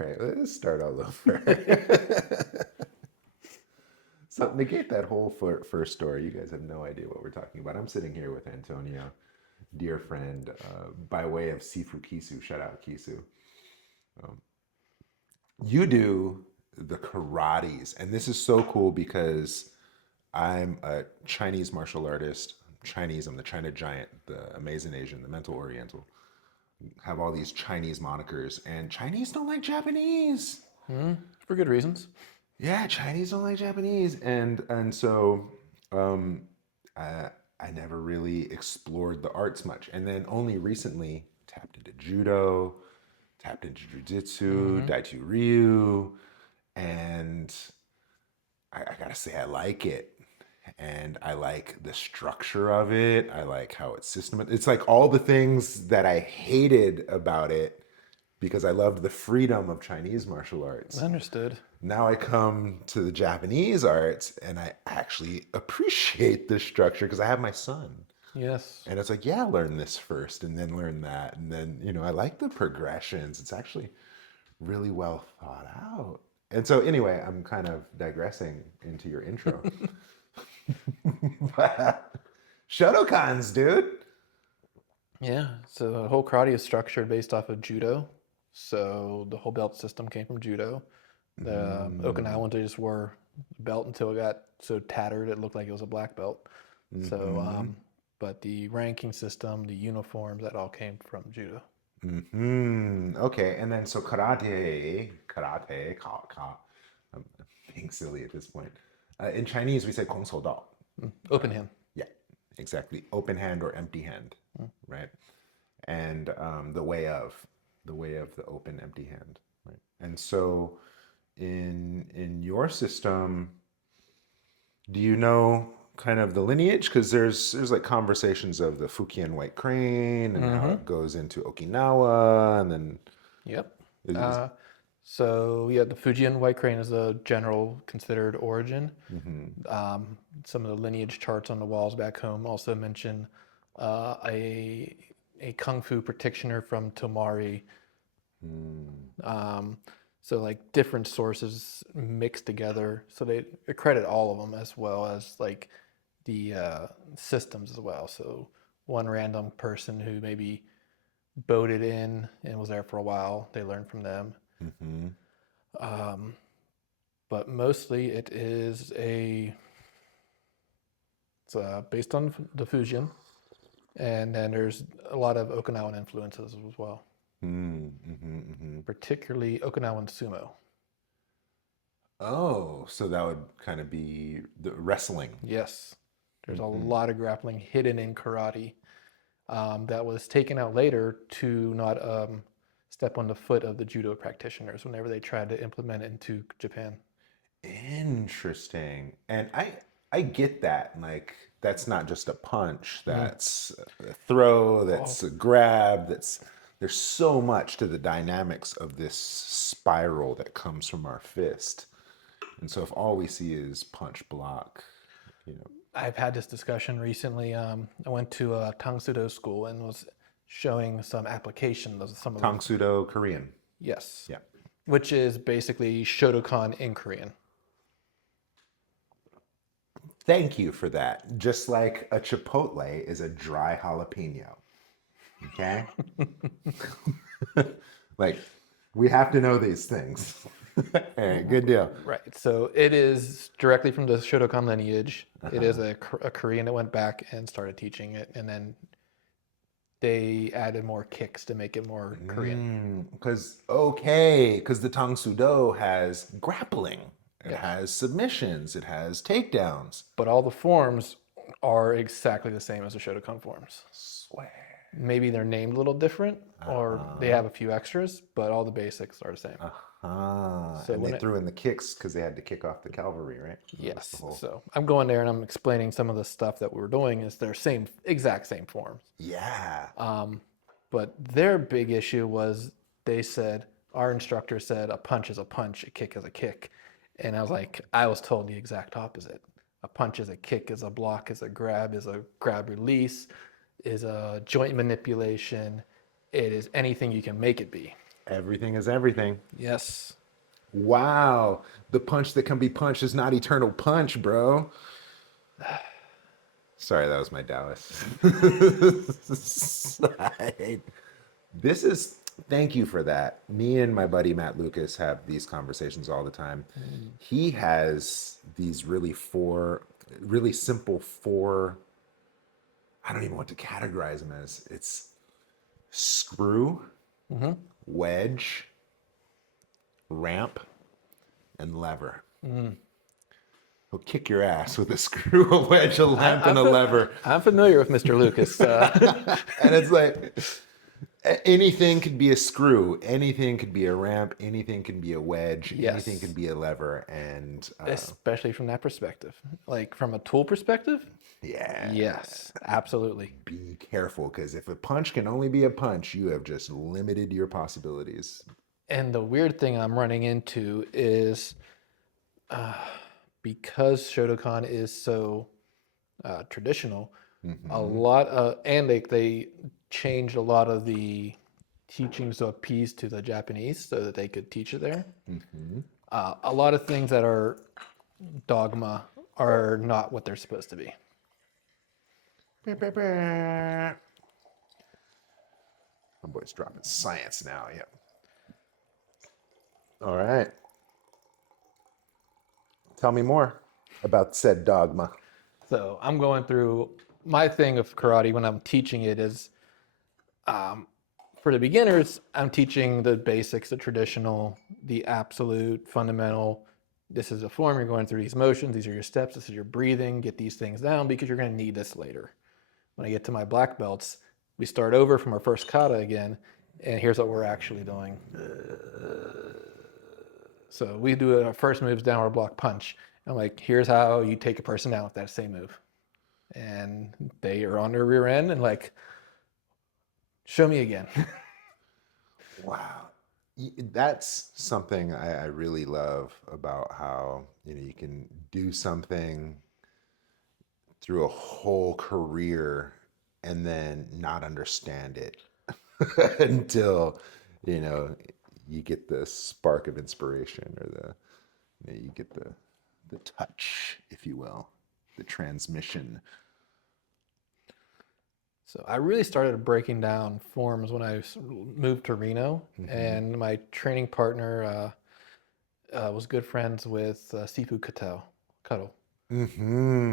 Okay, let's start all over. So negate that whole first story. You guys have no idea what we're talking about. I'm sitting here with Antonio, dear friend, by way of Sifu Kisu. Shout out Kisu. Um, you do the karates, and this is so cool because I'm a Chinese martial artist. I'm Chinese. I'm the China Giant, the Amazing Asian, the Mental Oriental. Have all these Chinese monikers, and Chinese don't like Japanese. For good reasons. Yeah, Chinese don't like Japanese, and so um, I, I never really explored the arts much, and then only recently tapped into judo, tapped into jujitsu, Mm-hmm. Daichi Ryu, and I gotta say I like it. And I like the structure of it. I like how it's systematic. It's like all the things that I hated about it because I loved the freedom of Chinese martial arts. Understood. Now I come to the Japanese arts and I actually appreciate the structure because I have my son. Yes. And it's like, yeah, learn this first and then learn that. And then, I like the progressions. It's actually really well thought out. And so, anyway, I'm kind of digressing into your intro. But Shotokans, dude. Yeah. So the whole karate is structured based off of judo. So the whole belt system came from judo. The Mm, Okinawans just wore the belt until it got so tattered it looked like it was a black belt. So, mm-hmm, but the ranking system, the uniforms, that all came from judo. mm-hmm. Okay, and then so I'm being silly at this point. In Chinese, we say 空手道. Open hand. Yeah, exactly. Open hand or empty hand, Mm. right? And the way of the open empty hand, right? And so, in your system, do you know kind of the lineage? Because there's like conversations of the Fukian white crane and how Mm-hmm. it goes into Okinawa, and then Yep. is, Uh, so yeah, the Fujian white crane is the general considered origin. mm-hmm, Some of the lineage charts on the walls back home also mention uh, a a kung fu practitioner from Tomari. mm, Um, so like different sources mixed together. So they credit all of them as well as like the systems as well. So one random person who maybe boated in and was there for a while, they learned from them. mm-hmm. Um, but mostly it's based on the Fujian, and then there's a lot of Okinawan influences as well, Mm-hmm, mm-hmm. particularly Okinawan sumo. Oh, so that would kind of be the wrestling. Yes, there's a Mm-hmm. lot of grappling hidden in karate that was taken out later to not step on the foot of the judo practitioners whenever they tried to implement it into Japan. Interesting. And I get that. Like that's not just a punch, Mm. that's a throw, Oh, that's a grab, that's there's so much to the dynamics of this spiral that comes from our fist. And so if all we see is punch block, you know, I've had this discussion recently. I went to a Tang Sudo school and was showing some applications of some of the Tang Sudo Korean. yes, Yeah. which is basically Shotokan in Korean. Thank you for that. Just like a chipotle is a dry jalapeno. Okay? Like we have to know these things. All right, good deal. Right. So it is directly from the Shotokan lineage. It is Uh-huh. a Korean that went back and started teaching it, and then they added more kicks to make it more Korean. Because the Tang Sudo has grappling, it Yes. has submissions, it has takedowns. But all the forms are exactly the same as the Shotokan forms. Swear. Maybe they're named a little different, or they Uh-huh. have a few extras, but all the basics are the same. Uh-huh. So And they when it, threw in the kicks because they had to kick off the cavalry, right? That was the yes, whole. so I'm going there and I'm explaining some of the stuff that we were doing is their same exact same forms. Yeah. Um, but their big issue was they said our instructor said a punch is a punch, a kick is a kick, and I was told the exact opposite. A punch is a kick, is a block, is a grab release, is a joint manipulation. It is anything you can make it be. Everything is everything. Yes. Wow. The punch that can be punched is not eternal punch, bro. Sorry, that was my Dallas. Side. This is, thank you for that. Me and my buddy Matt Lucas have these conversations all the time. He has these really simple four, I don't even want to categorize them as. It's screw, wedge, ramp, and lever. He'll kick your ass with a screw, a wedge, a lamp, and a lever. I'm familiar with Mr. Lucas. And it's like anything could be a screw, anything could be a ramp, anything can be a wedge, Yes. anything can be a lever, and Especially from that perspective. Like from a tool perspective? yeah, Yes, absolutely. be careful because if a punch can only be a punch, you have just limited your possibilities. And the weird thing I'm running into is because Shotokan is so traditional, a lot of, and they changed a lot of the teachings to appease to the Japanese so that they could teach it there. A lot of things that are dogma are not what they're supposed to be. My boy's dropping science now. Yep. All right. Tell me more about said dogma. So I'm going through my thing of karate when I'm teaching it is for the beginners, I'm teaching the basics, the traditional, the absolute, fundamental. This is a form, you're going through these motions, these are your steps, this is your breathing, get these things down because you're going to need this later. When I get to my black belts, we start over from our first kata again, and here's what we're actually doing. So we do our first move's downward block punch. I'm like, here's how you take a person down with that same move. And they are on their rear end and like, show me again. Wow. That's something I really love about how, you can do something through a whole career and then not understand it until, you get the spark of inspiration or you get the touch, if you will, the transmission. So I really started breaking down forms when I moved to Reno, and my training partner was good friends with Sifu Cuddle.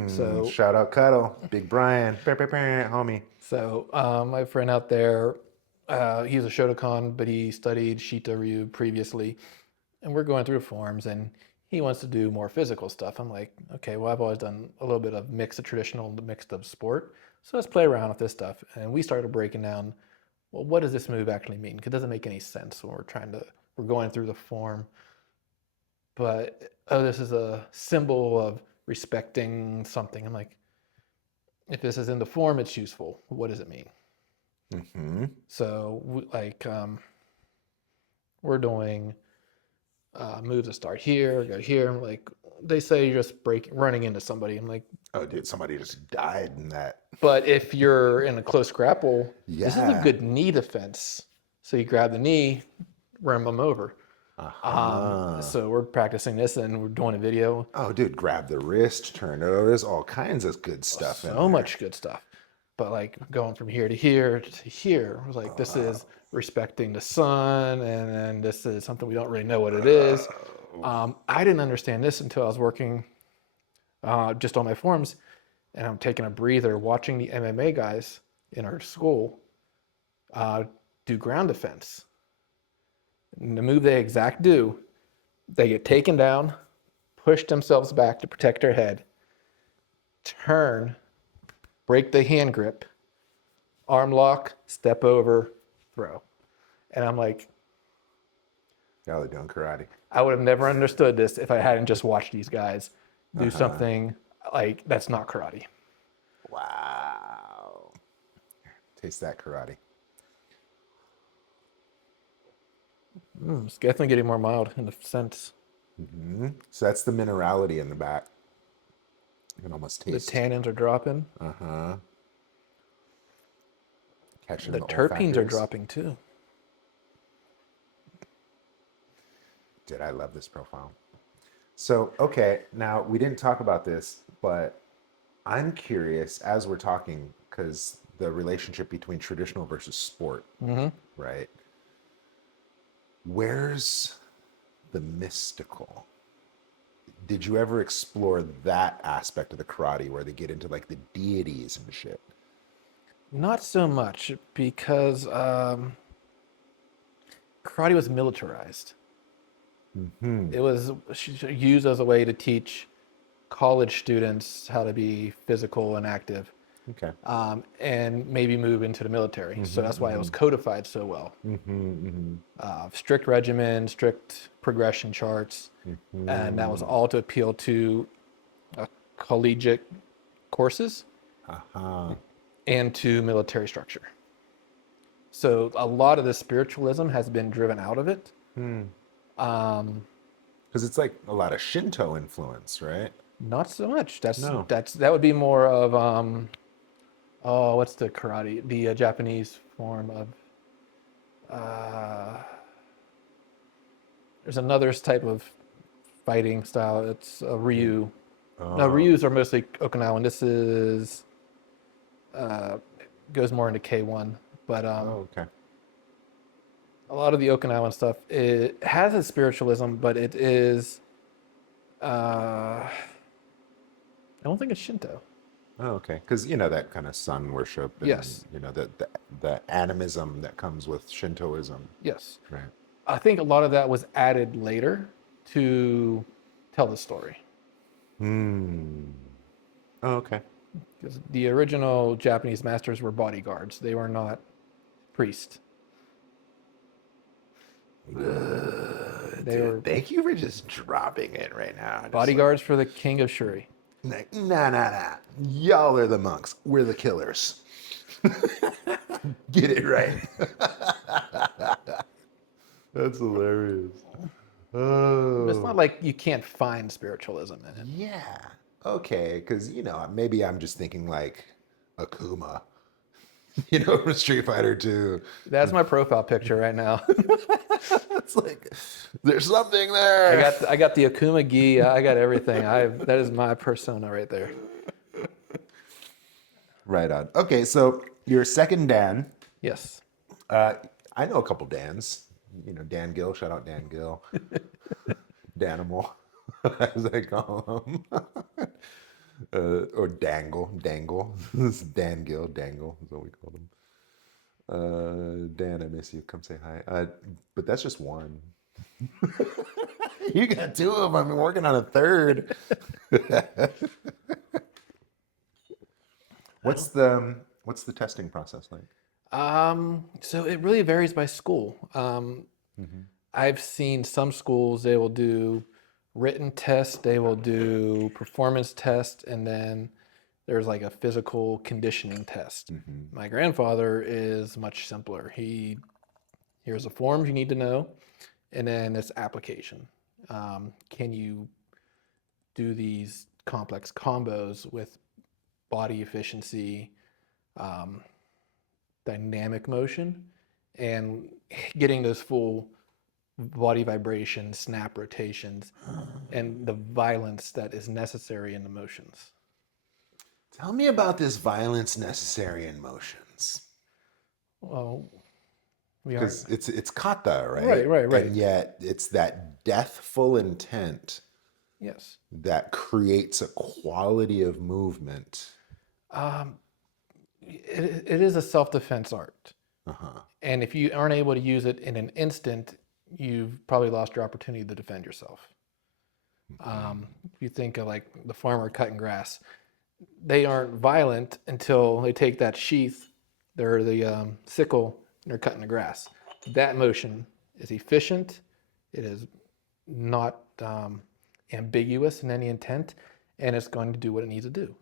So Shout out Cuddle, Big Brian, homie. So my friend out there, he's a Shotokan, but he studied Shita Ryu previously, and we're going through forms, and he wants to do more physical stuff. I'm like, okay, well, I've always done a little bit of mix of traditional, mixed of sport, so let's play around with this stuff. And we started breaking down, well, what does this move actually mean? Because it doesn't make any sense when we're going through the form. But, oh, this is a symbol of respecting something. I'm like, if this is in the form, it's useful. What does it mean? So, we're doing moves that start here, go here. Like, they say you're just running into somebody. I'm like, oh, dude, somebody just died in that. But if you're in a close grapple, this is a Yeah. good knee defense. So you grab the knee, run them over. So we're practicing this and we're doing a video. Oh, dude, grab the wrist, turn it over. There's all kinds of good stuff in there. So much good stuff. But like going from here to here to here, I was like, this is respecting the sun, and then this is something we don't really know what it is. I didn't understand this until I was working just on my forms, and I'm taking a breather, watching the MMA guys in our school do ground defense. And the move they do, they get taken down, push themselves back to protect their head, turn, break the hand grip, arm lock, step over, throw. And I'm like, Y'all are doing karate. I would have never understood this if I hadn't just watched these guys do something like that's not karate. Wow. Taste that karate. It's definitely getting more mild in the sense. So that's the minerality in the back. You can almost The taste. tannins are dropping. Catching The the terpenes are olfactories. dropping too. Did I love this profile? So, okay, now we didn't talk about this, but I'm curious as we're talking because the relationship between traditional versus sport, Hmm. right? Where's the mystical? Did you ever explore that aspect of the karate where they get into like the deities and shit? Not so much because karate was militarized. Hmm. It was used as a way to teach college students how to be physical and active, Okay. and maybe move into the military. So Mm-hmm, that's why it was mm-hmm, codified so well. mm-hmm, Strict regimen, strict progression charts, and that was mm-hmm. all to appeal to collegiate courses Uh-huh. and to military structure. So a lot of the spiritualism has been driven out of it. Hmm. Um, Because it's like a lot of Shinto influence, right? Not so much. No. That would be more of oh, what's the karate? The Japanese form of uh, there's another type of fighting style. It's Ryu. No, Oh. Ryus are mostly Okinawan. This is uh, goes more into K1, but Oh, okay. a lot of the Okinawan stuff it has a spiritualism, but it is I don't think it's Shinto. Oh, okay. Because that kind of sun worship and Yes, the animism that comes with Shintoism, yes. right? I think a lot of that was added later to tell the story. Hmm. Oh, okay. Because the original Japanese masters were bodyguards, they were not priests. They Dude, were thank you for just dropping it right now. Just bodyguards for the king of Shuri. like, nah, nah, nah. Y'all are the monks. We're the killers. Get it right. That's hilarious. It's not Oh. like you can't find spiritualism in it. Yeah. Okay. Because, maybe I'm just thinking like Akuma, from Street Fighter 2. That's my profile picture right now. It's like, there's something I there. got I got the Akuma gi. I got everything. That is my persona right there. Right on. Okay. So, your second Dan. Yes. Uh, I know a couple Dans. Dan Gill. Shout out Dan Gill. Danimal, as I call him. Or Dangle. This is Dan Gill, Dangle is what we call him. Dan, I miss you. Come say hi. But that's just one. You got two of them. I'm working on a third. What's the testing process like? So it really varies by school. Hmm. I've seen some schools they will do written tests, they will do performance tests, and then there's like a physical conditioning test. Hmm. My grandfather is much simpler. Here's the forms you need to know, and then it's application. Can you do these complex combos with body efficiency, um, dynamic motion, and getting those full body vibrations, snap rotations, and the violence that is necessary in the motions. Tell me about this violence necessary in motions. Well, we are Because it's kata, right, right? right, right. And yet it's that deathful intent Yes. that creates a quality of movement. Um, it is a self-defense art, Uh-huh. and if you aren't able to use it in an instant, you've probably lost your opportunity to defend yourself. If you think of like the farmer cutting grass, they aren't violent until they take that sheath, they're the sickle, and they're cutting the grass. That motion is efficient. It is not ambiguous in any intent, and it's going to do what it needs to do.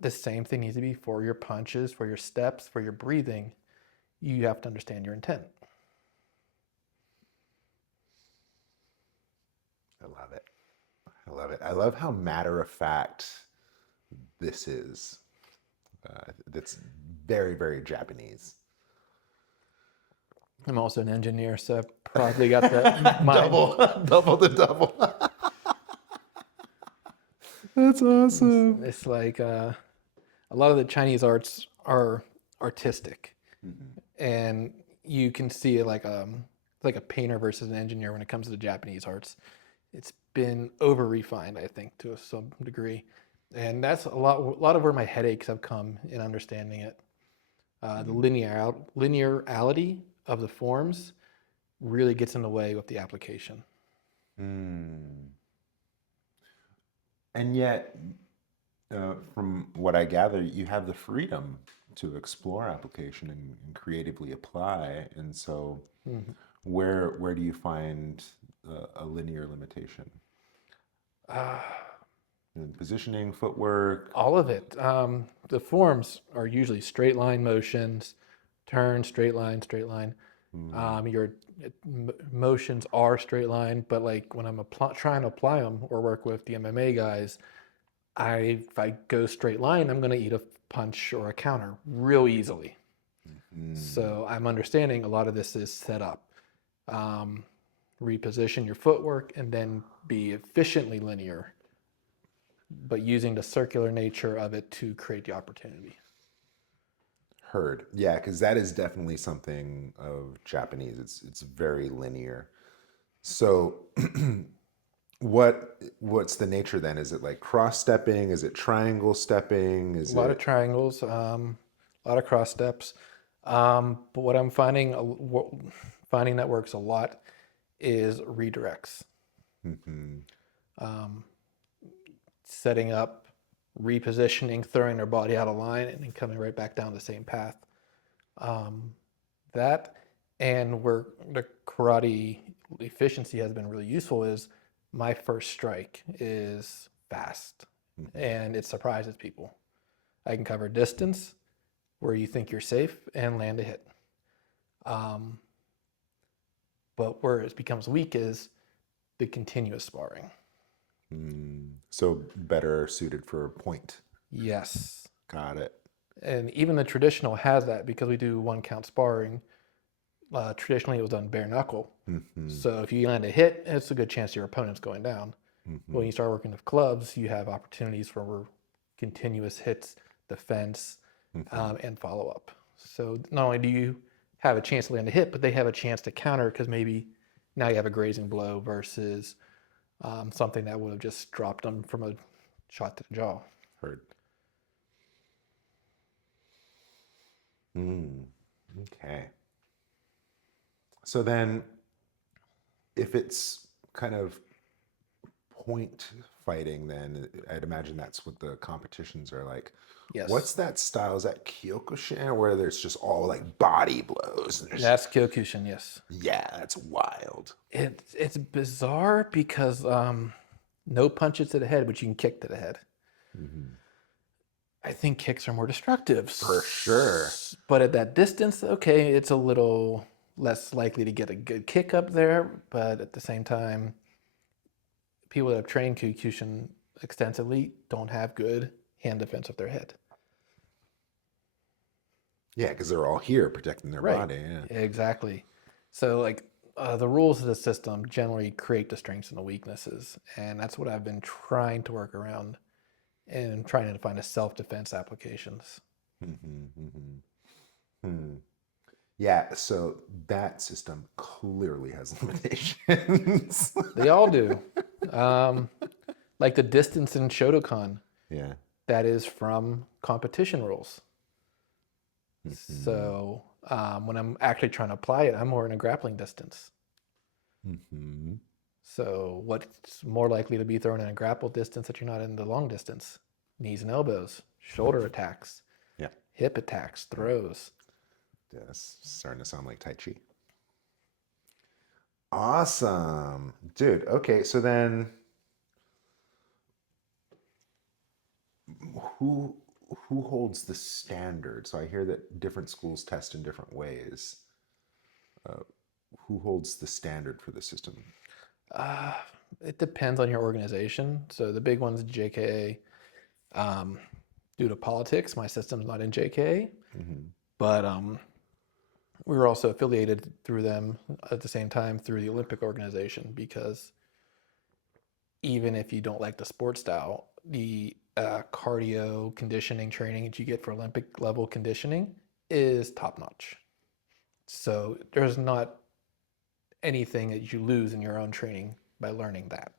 The same thing needs to be for your punches, for your steps, for your breathing. You have to understand your intent. I love it. I love it. I love how matter of fact this is. That's very, very Japanese. I'm also an engineer, so I probably got the mind. Double the double. That's awesome. It's like a lot of the Chinese arts are artistic, and you can see it like a painter versus an engineer when it comes to the Japanese arts. It's been over refined, I think, to some degree, and that's a lot of where my headaches have come in understanding it. The linearity of the forms really gets in the way with the application. Mm. And yet, from what I gather, you have the freedom to explore application and creatively apply. And so, Mhm. where do you find a linear limitation? Uh, In positioning, footwork. all of it. The forms are usually straight line motions, turn, straight line, straight line. Mm, Your motions are straight line, but like when I'm trying to apply them or work with the MMA guys, if I go straight line, I'm going to eat a punch or a counter real easily. mm. So I'm understanding a lot of this is set up. Um, Reposition your footwork and then be efficiently linear, but using the circular nature of it to create the opportunity. Heard. Yeah, because that is definitely something of Japanese. It's very linear. So, what's the nature then? Is it like cross stepping? Is it triangle stepping? A Is lot of it triangles, a lot of cross steps. But what I'm finding that works a lot is redirects. mhm, Um, Setting up, repositioning, throwing their body out of line, and then coming right back down the same path. Um, that and where the karate efficiency has been really useful is my first strike is fast mhm. and it surprises people. I can cover distance where you think you're safe and land a hit. Um, but where it becomes weak is the continuous sparring. So better suited for point. Yes. Got it. And even the traditional has that because we do one count sparring. Traditionally, it was done bare knuckle. Hmm. So if you land a hit, it's a good chance your opponent's going down. But when Hmm. you start working with clubs, you have opportunities for continuous hits, defense, Hmm. and follow up. So not only do you have a chance to land a hit, but they have a chance to counter because maybe now you have a grazing blow versus something that would have just dropped them from a shot to the jaw. Heard. Mm. Okay. So then, if it's kind of point fighting, then I'd imagine that's what the competitions are like. What's Yes, that style? Is that Kyokushin where there's just all like body blows? And there's, that's Kyokushin. Yes, yeah, that's wild. it's bizarre because no punches to the head, but you can kick to the head. Hmm. I think kicks are more destructive. For sure. But at that distance, okay, it's a little less likely to get a good kick up there. But at the same time, people that have trained Kyokushin extensively don't have good hand defense of their head. Yeah, because they're all here protecting their Right. body. Yeah. Exactly. So, like, the rules of the system generally create the strengths and the weaknesses. And that's what I've been trying to work around and trying to find a self defense applications. Hmm. Hmm. Hmm. Yeah, so that system clearly has limitations. They all do. Um, like the distance in Shotokan, Yeah. that is from competition rules. Hmm. So when I'm actually trying to apply it, I'm more in a grappling distance. Hmm. So what's more likely to be thrown in a grapple distance that you're not in the long distance? Knees and elbows, shoulder attacks, Yeah. hip attacks, Yeah. throws. That's starting to sound like Tai Chi. Awesome. Dude, okay, so then who who holds the standard? So I hear that different schools test in different ways. Uh, who holds the standard for the system? Uh, it depends on your organization. So the big one's JKA. Due to politics, my system's not in JKA, Hmm. but we were also affiliated through them at the same time through the Olympic organization, because even if you don't like the sport style, the cardio conditioning training that you get for Olympic level conditioning is top notch. So there's not anything that you lose in your own training by learning that.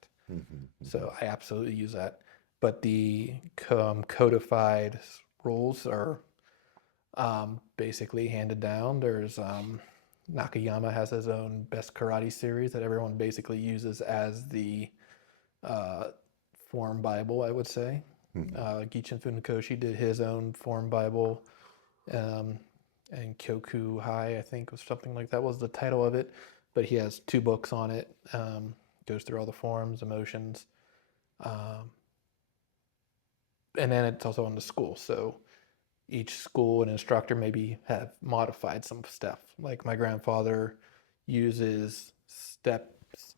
So I absolutely use that. But the codified rules are basically handed down. There's Nakayama has his own best karate series that everyone basically uses as the uh, form Bible, I would say. Gichin Funakoshi did his own form Bible, um, and Kyoku Hai, I think, was something like that was the title of it. But he has 2 books on it. Goes through all the forms, emotions, um, and then it's also on the school. So each school and instructor maybe have modified some stuff. Like my grandfather uses steps,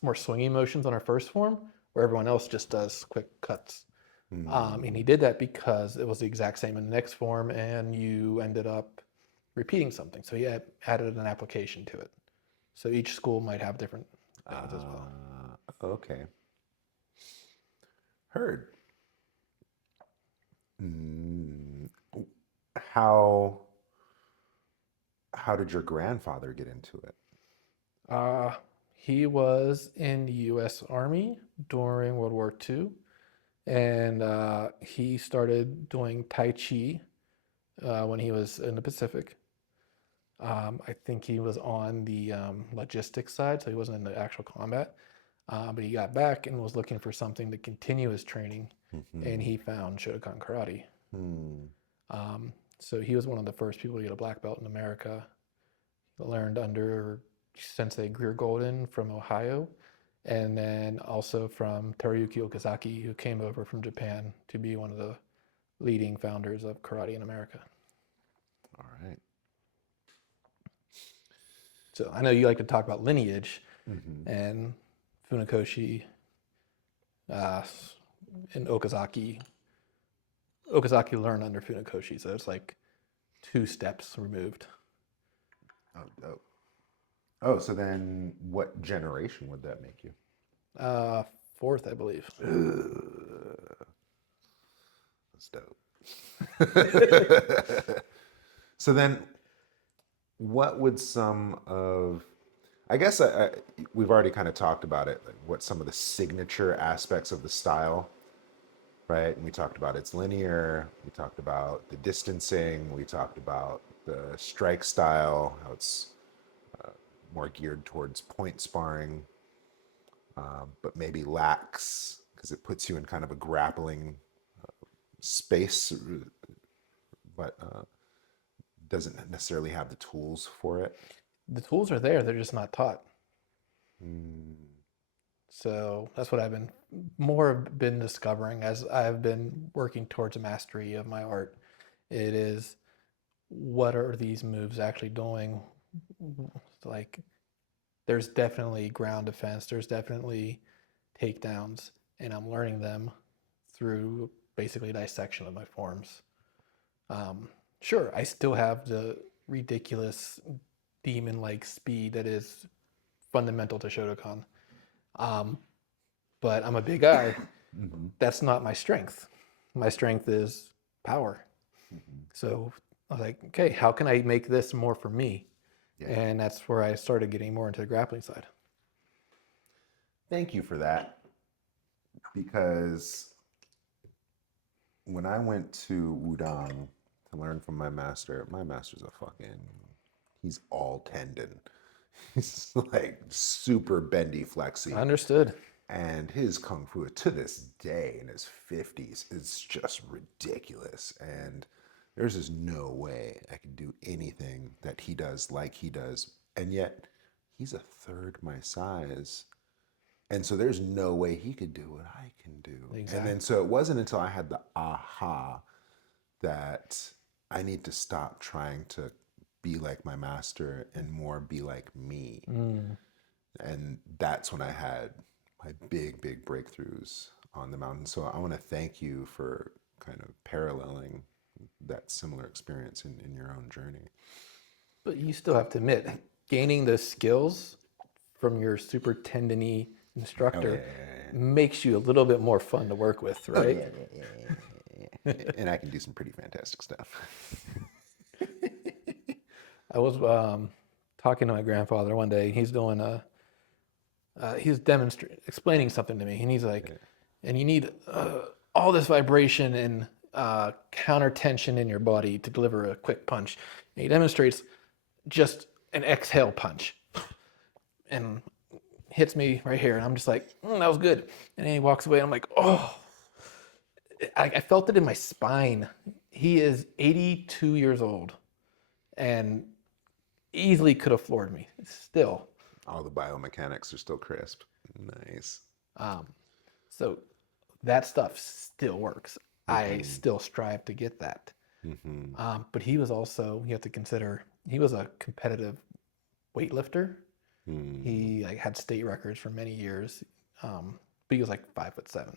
more swinging motions on our first form, where everyone else just does quick cuts. And he did that because it was the exact same in the next form, and you ended up repeating something. So he added an application to it. So each school might have different things as well. Okay. Heard. Mm, how did your grandfather get into it? He was in the U.S. Army during World War II, and he started doing Tai Chi when he was in the Pacific. I think he was on the logistics side, so he wasn't in the actual combat. But he got back and was looking for something to continue his training, and he found Shotokan Karate. Hmm. So he was one of the first people to get a black belt in America. He learned under Sensei Greer Golden from Ohio, and then also from Teruyuki Okazaki, who came over from Japan to be one of the leading founders of karate in America. All right. So I know you like to talk about lineage, Mm-hmm. and Funakoshi uh, and Okazaki. Okazaki learned under Funakoshi, so it's like 2 steps removed. Oh. Oh, so then what generation would that make you? Uh, Fourth, I believe. That's dope. So then, what would some of, I guess we've already kind of talked about it, like what some of the signature aspects of the style, right? And we talked about it's linear, we talked about the distancing, we talked about the strike style, how it's more geared towards point sparring, but maybe lacks because it puts you in kind of a grappling space, but doesn't necessarily have the tools for it. The tools are there; they're just not taught. Mm. So that's what I've been discovering as I've been working towards a mastery of my art. It is, what are these moves actually doing? Like, there's definitely ground defense, there's definitely takedowns, and I'm learning them through basically dissection of my forms. Sure, I still have the ridiculous demon like speed that is fundamental to Shotokan. Um, but I'm a big guy. Mm-hmm. That's not my strength. My strength is power. Mm-hmm. So I was like, okay, how can I make this more for me? Yeah. And that's where I started getting more into the grappling side. Thank you for that. Because when I went to Wudang to learn from my master's a fucking, he's all tendon. He's like super bendy flexy. Understood. And his kung fu to this day in his 50s is just ridiculous. And there's just no way I can do anything that he does like he does. And yet he's a third my size. And so there's no way he could do what I can do. Exactly. And then so it wasn't until I had the aha that I need to stop trying to be like my master and more be like me. And that's when I had my big breakthroughs on the mountain. So I want to thank you for kind of paralleling that similar experience in your own journey. But you still have to admit, gaining those skills from your super tendony Oh, instructor yeah. makes you a little bit more fun to work with, Oh, right? yeah. And I can do some pretty fantastic stuff. I was talking to my grandfather one day. He's doing he's demonstrating, explaining something to me, and he's like, and you need all this vibration and counter tension in your body to deliver a quick punch. And he demonstrates just an exhale punch and hits me right here. And I'm just like, that was good. And then he walks away. And I'm like, oh, I felt it in my spine. He is 82 years old and easily could have floored me still. All the biomechanics are still crisp. Nice. So that stuff still works. I still strive to get that. But he was also, you have to consider, he was a competitive weightlifter. He like had state records for many years, but he was like 5'7",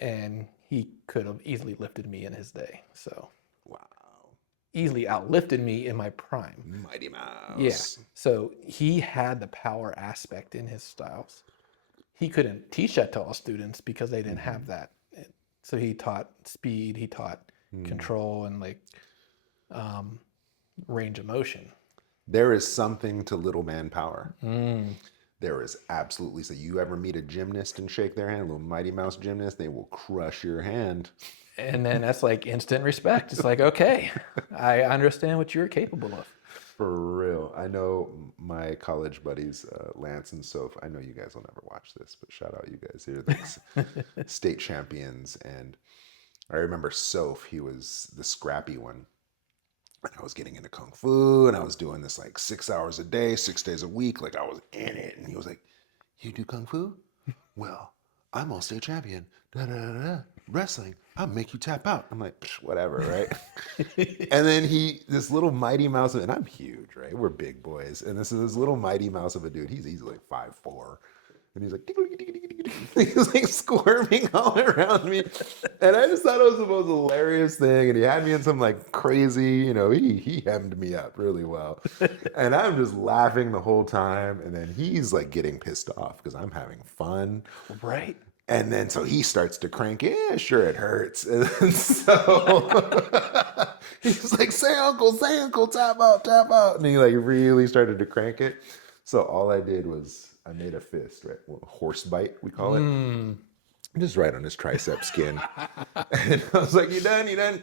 and he could have easily lifted me in his day. So Wow. easily outlifted me in my prime. Mighty Mouse. Yeah. So he had the power aspect in his styles. He couldn't teach that to all students because they didn't have that. So he taught speed, he taught control, and like range of motion. There is something to little man power. There is absolutely. So you ever meet a gymnast and shake their hand, a little Mighty Mouse gymnast, they will crush your hand. And then that's like instant respect. It's like, okay, I understand what you're capable of. For real. I know my college buddies, Lance and Soph, I know you guys will never watch this, but shout out you guys here. That's state champions. And I remember Soph, he was the scrappy one. And I was getting into Kung Fu and I was doing this like 6 hours a day, 6 days a week. Like I was in it. And he was like, you do Kung Fu? Well, I'm all state champion. Da, da, da, da. Wrestling, I'll make you tap out. I'm like, whatever, right? And then this little Mighty Mouse, and I'm huge, right? We're big boys. And this is this little Mighty Mouse of a dude. He's easily like 5'4". And he's like, he's like squirming all around me. And I just thought it was the most hilarious thing. And he had me in some like crazy, he hemmed me up really well. And I'm just laughing the whole time. And then he's like getting pissed off because I'm having fun. Right. And then so he starts to crank, yeah, sure, it hurts. And so he's like, say uncle, tap out. And he like really started to crank it. So all I did was I made a fist, right? Horse bite, we call it. Just right on his tricep skin. And I was like, you done? And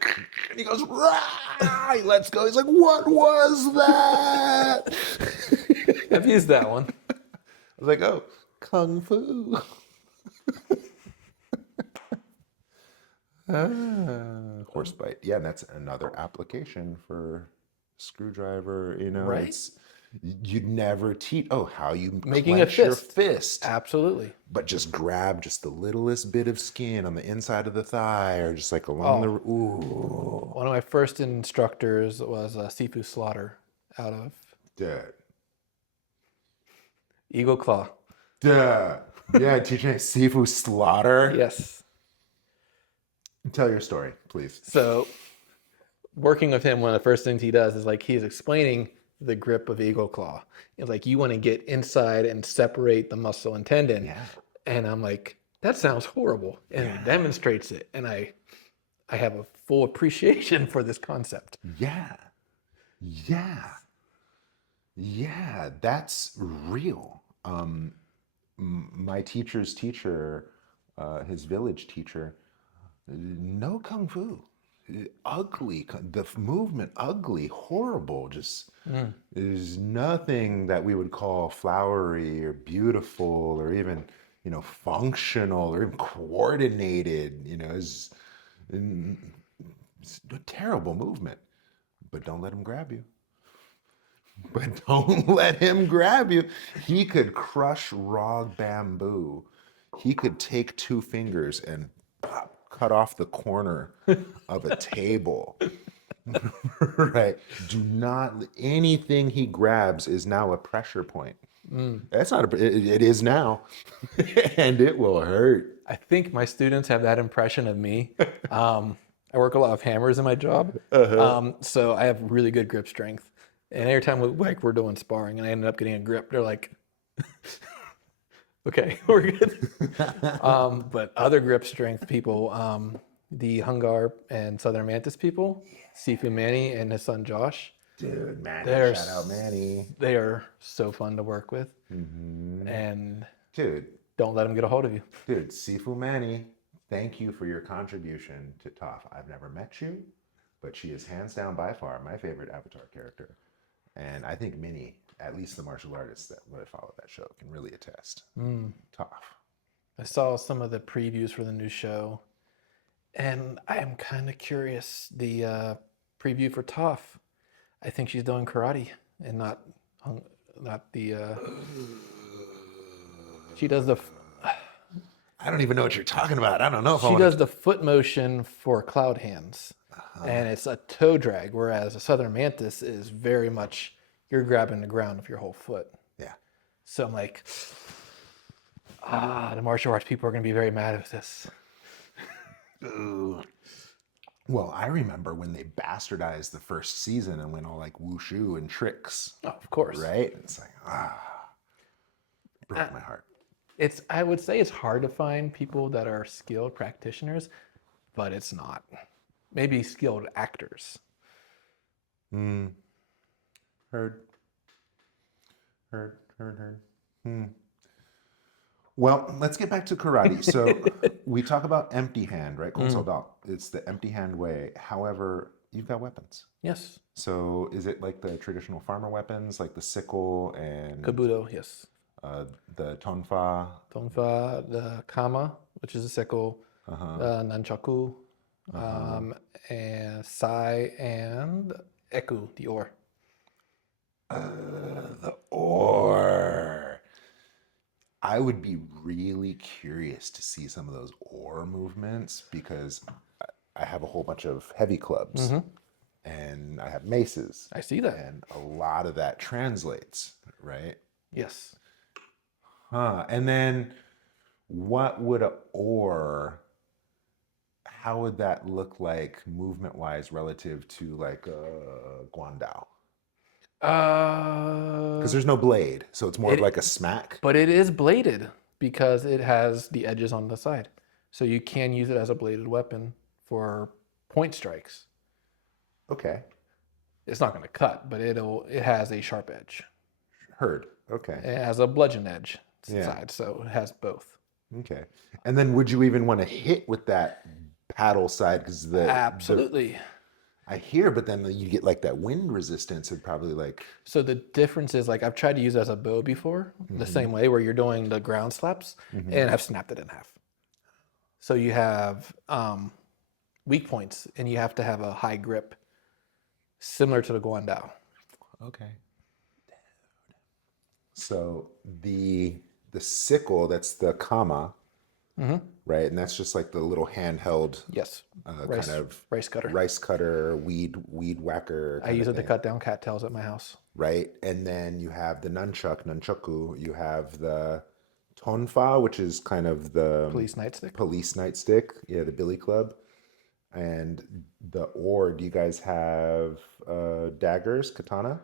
he goes, rah! He lets go. He's like, what was that? I've used that one. I was like, oh, Kung Fu. Horse bite. Yeah, and that's another application for screwdriver. Right. You'd never teach. Oh, how you Making a clench your fist. fist. Absolutely. But just grab just the littlest bit of skin on the inside of the thigh, or just like along the. Ooh. One of my first instructors was Sifu Slaughter out of Dad. Eagle Claw. Dad. Yeah, teaching Sifu Slaughter. Yes. Tell your story, please. So working with him, one of the first things he does is like he's explaining the grip of Eagle Claw. It's like you want to get inside and separate the muscle and tendon. Yeah. And I'm like, that sounds horrible. And he demonstrates it. And I have a full appreciation for this concept. Yeah. That's real. My teacher's teacher, his village teacher, no Kung Fu. Ugly, the movement, ugly, horrible. Just there's nothing that we would call flowery or beautiful or even functional or even coordinated. It's a terrible movement. But don't let him grab you. He could crush raw bamboo. He could take 2 fingers and cut off the corner of a table. Right. Do not, anything he grabs is now a pressure point. That's not it is now. And it will hurt. I think my students have that impression of me. I work a lot of hammers in my job. So I have really good grip strength. And every time we're doing sparring, and I ended up getting a grip, they're like, "Okay, we're good." But other grip strength people, the Hungar and Southern Mantis people, Sifu Manny and his son Josh, Dude, Manny, they're shout out Manny. they are so fun to work with, Hmm. and Dude, don't let them get a hold of you. Sifu Manny, thank you for your contribution to Toph. I've never met you, but she is hands down by far my favorite Avatar character. And I think Minnie, at least the martial artists that would follow that show, can really attest. Toph. I saw some of the previews for the new show, and I am kind of curious. The preview for Toph, I think she's doing karate and not the. She does the I don't even know what you're talking about. I don't know if I she want does to. the foot motion for cloud hands, and it's a toe drag, whereas a Southern Mantis is very much you're grabbing the ground with your whole foot. Yeah. So I'm like, the martial arts people are going to be very mad at this. Ooh. Well, I remember when they bastardized the first season and went all like wushu and tricks, Oh, of course. right? It's like, broke my heart. I would say it's hard to find people that are skilled practitioners, but it's not. Maybe skilled actors. Heard. Well, let's get back to karate. So we talk about empty hand, right? Kung Dao. It's the empty hand way. However, you've got weapons. Yes. So is it like the traditional farmer weapons, like the sickle and Kabuto, yes. the tonfa? Tonfa, the kama, which is a sickle, nunchaku, and sai, and eku, the oar. The oar. I would be really curious to see some of those oar movements because I have a whole bunch of heavy clubs and I have maces. I see that. And a lot of that translates, right? Yes. And then what would a oar, how would that look like movement wise relative to like a guandao? Because there's no blade, so it's more of like a smack. But it is bladed because it has the edges on the side. So you can use it as a bladed weapon for point strikes. Okay. It's not going to cut, but it has a sharp edge. Heard. Okay. It has a bludgeon edge Yeah. side, so it has both. Okay. And then would you even want to hit with that paddle side? Because Absolutely. I hear, but then you get like that wind resistance and probably like. So the difference is like I've tried to use it as a bow before, the same way where you're doing the ground slaps, and I've snapped it in half. So you have weak points, and you have to have a high grip, similar to the guandao. Okay. So the sickle, that's the kama, right? And that's just like the little handheld, Yes. kind of rice cutter. rice cutter, weed whacker. I use it to cut down cattails at my house. Right, and then you have the nunchaku. You have the tonfa, which is kind of the Police nightstick. police nightstick. Yeah, the billy club. And the oar. Do you guys have daggers, katana?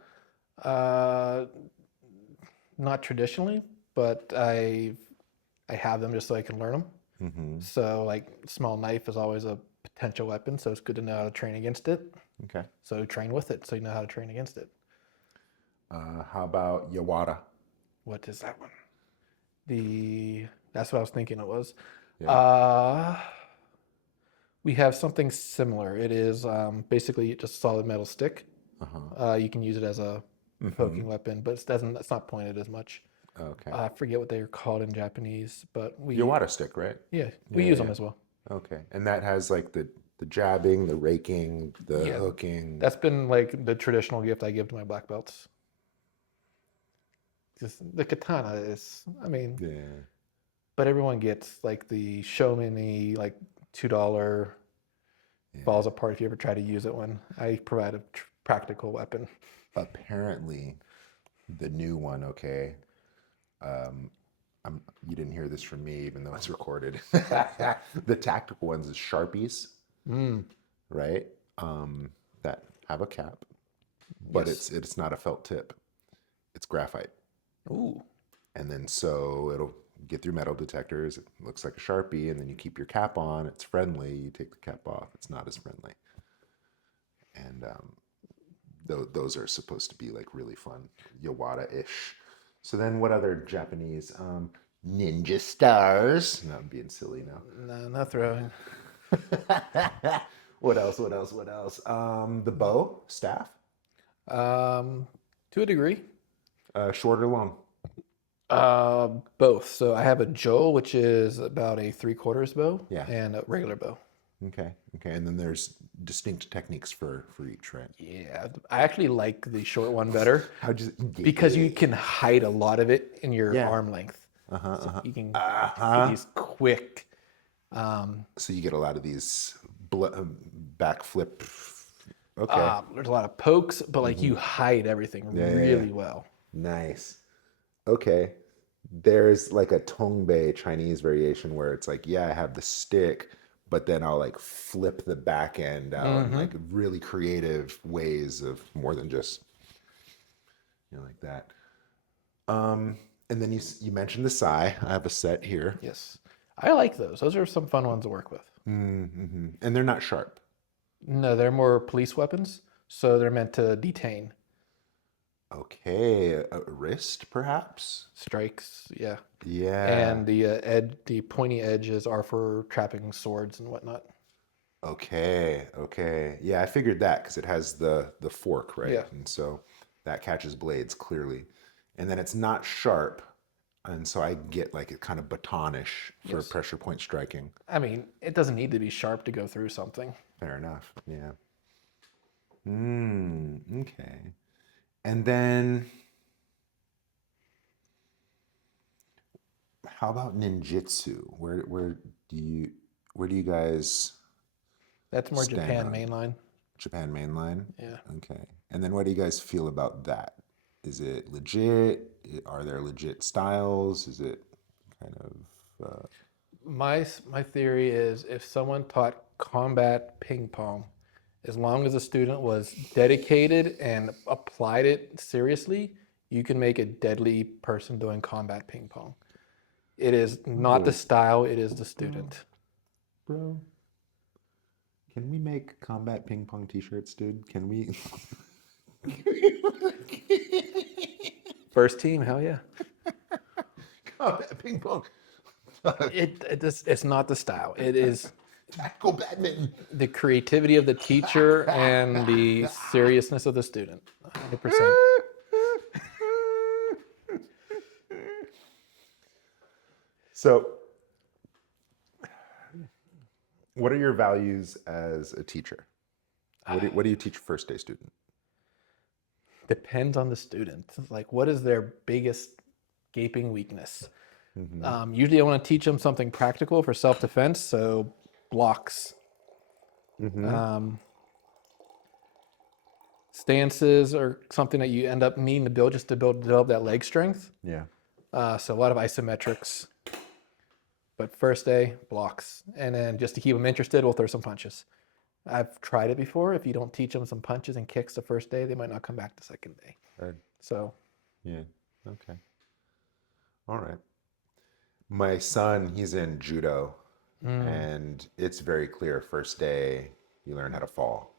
Not traditionally, but I have them just so I can learn them. So like small knife is always a potential weapon, so it's good to know how to train against it. Okay. So train with it, so you know how to train against it. How about yawara? What is that one? That's what I was thinking it was. Yeah. We have something similar. It is basically just a solid metal stick. You can use it as a poking weapon, but it's not pointed as much. Okay. I forget what they are called in Japanese, but Yawara stick, right? we use them as well. Okay. And that has like the jabbing, the raking, the hooking. That's been like the traditional gift I give to my black belts. Just the katana is, but everyone gets like the show me like $2 falls apart if you ever try to use it when I provide a practical weapon. Apparently, the new one, okay. You didn't hear this from me, even though it's recorded. The tactical ones is Sharpies, right? That have a cap. but Yes. it's not a felt tip. It's graphite. Ooh. And then so it'll get through metal detectors. It looks like a Sharpie, and then you keep your cap on. It's friendly. You take the cap off. It's not as friendly. And those are supposed to be like really fun, Yawada-ish. So then, what other Japanese ninja stars? No, I'm being silly now. No, not throwing. What else? What else? What else? The bow staff, To a degree. short or long? Both. So I have a Joel, which is about a 3/4 bow, Yeah. and a regular bow. Okay. Okay. And then there's distinct techniques for each, right? Yeah, I actually like the short one better How'd you? because you can hide a lot of it in your Yeah. arm length. Uh-huh. So Uh-huh. you can get Uh-huh. these quick. So you get a lot of these backflip. Okay. There's a lot of pokes, but like you hide everything Yeah, yeah, really yeah. well. Nice. Okay. There's like a Tongbei Chinese variation where it's like, yeah, I have the stick, but then I'll like flip the back end out in like really creative ways of more than just, like that. And then you mentioned the Sai. I have a set here. Yes, I like those. Those are some fun ones to work with. Mm-hmm. And they're not sharp. No, they're more police weapons, so they're meant to detain Okay. A wrist, perhaps? strikes. Yeah, Yeah. and the pointy edges are for trapping swords and whatnot. Okay, okay. Yeah, I figured that because it has the fork, right? Yeah. And so that catches blades clearly. And then it's not sharp, and so I get like it kind of batonish for Yes. pressure point striking. I mean, it doesn't need to be sharp to go through something. Fair enough. Yeah. Okay. And then how about ninjutsu? Where do you guys That's more stand Japan on mainline. Japan mainline? Yeah. Okay. And then what do you guys feel about that? Is it legit? Are there legit styles? Is it kind of My theory is if someone taught combat ping pong, as long as the student was dedicated and applied it seriously, you can make a deadly person doing combat ping pong. It is not the style, it is the student. bro? Can we make combat ping pong t-shirts, dude? Can we? First team, hell yeah. Combat ping pong. It's not the style. It is Tactical badminton. the creativity of the teacher and the seriousness of the student. 100%. So, what are your values as a teacher? What do you teach a first day student? Depends on the student. Like, what is their biggest gaping weakness? Usually, I want to teach them something practical for self-defense. So, blocks, stances, or something that you end up needing to build just to develop that leg strength. Yeah. So a lot of isometrics. But first day, blocks. And then just to keep them interested, we'll throw some punches. I've tried it before. If you don't teach them some punches and kicks the first day, they might not come back the second day. Right. So, Yeah. Okay. All right. My son, he's in judo, and it's very clear. First day, you learn how to fall.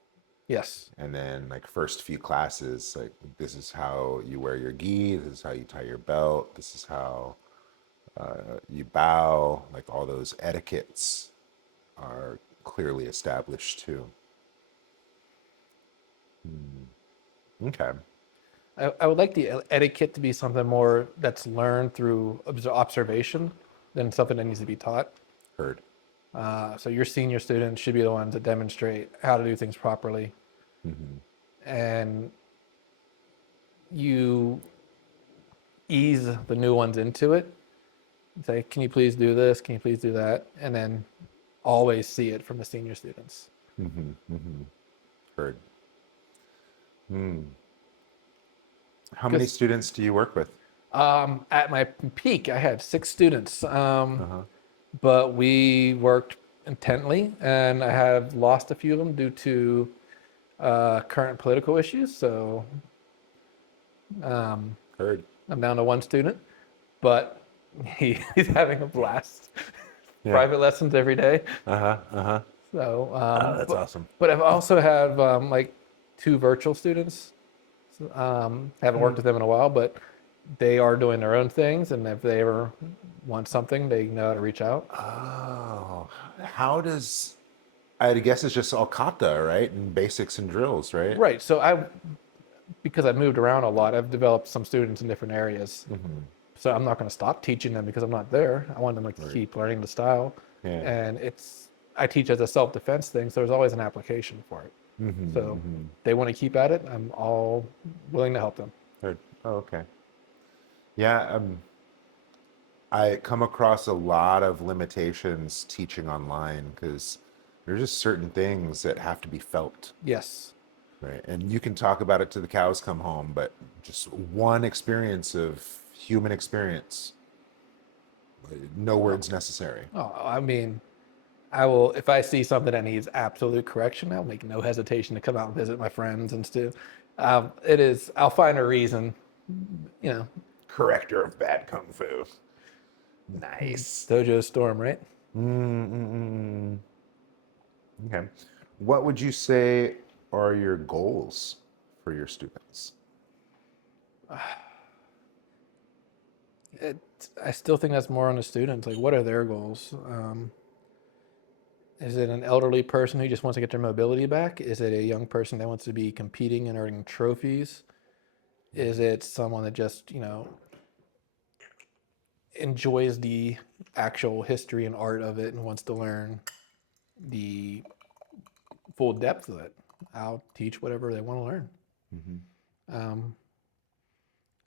yes. And then, like, first few classes, like, this is how you wear your gi, this is how you tie your belt, this is how you bow. Like, all those etiquettes are clearly established too. Okay. I would like the etiquette to be something more that's learned through observation than something that needs to be taught. Heard. So your senior students should be the ones that demonstrate how to do things properly. And you ease the new ones into it. Say, can you please do this? Can you please do that? And then always see it from the senior students. Heard. How many students do you work with? At my peak, I had 6 students, but we worked intently, and I have lost a few of them due to Current political issues. So um, Heard. I'm down to one student, but he's having a blast. Yeah. Private lessons every day. Uh-huh. Uh-huh. So, Oh, that's awesome. but I've also have like two virtual students. Haven't worked with them in a while, but they are doing their own things, and if they ever want something, they know how to reach out. Oh, how does I guess it's just all kata, right? And basics and drills, right? Right. So because I've moved around a lot, I've developed some students in different areas. So I'm not going to stop teaching them because I'm not there. I want them to keep learning the style, Yeah. and I teach as a self-defense thing, so there's always an application for it. So they want to keep at it. I'm all willing to help them. Heard. Oh, okay. Yeah, I come across a lot of limitations teaching online because there's just certain things that have to be felt, Yes. right? And you can talk about it till the cows come home, but just one experience of human experience, no words necessary. Oh, I mean, I will if I see something that needs absolute correction, I'll make no hesitation to come out and visit my friends and stuff. I'll find a reason, you know, Corrector of bad kung fu. Nice. Dojo Storm, right? Mm-mm-mm. Okay. What would you say are your goals for your students? I still think that's more on the students. Like, what are their goals? Is it an elderly person who just wants to get their mobility back? Is it a young person that wants to be competing and earning trophies? Is it someone that just, enjoys the actual history and art of it and wants to learn the full depth of it? I'll teach whatever they want to learn. Um,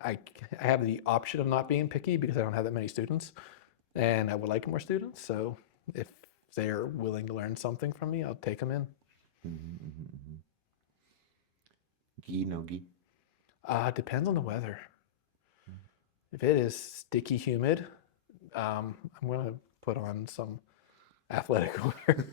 I have the option of not being picky because I don't have that many students, and I would like more students. So if they're willing to learn something from me, I'll take them in. Gi no gi. Depends on the weather. If it is sticky, humid, I'm gonna put on some athletic wear.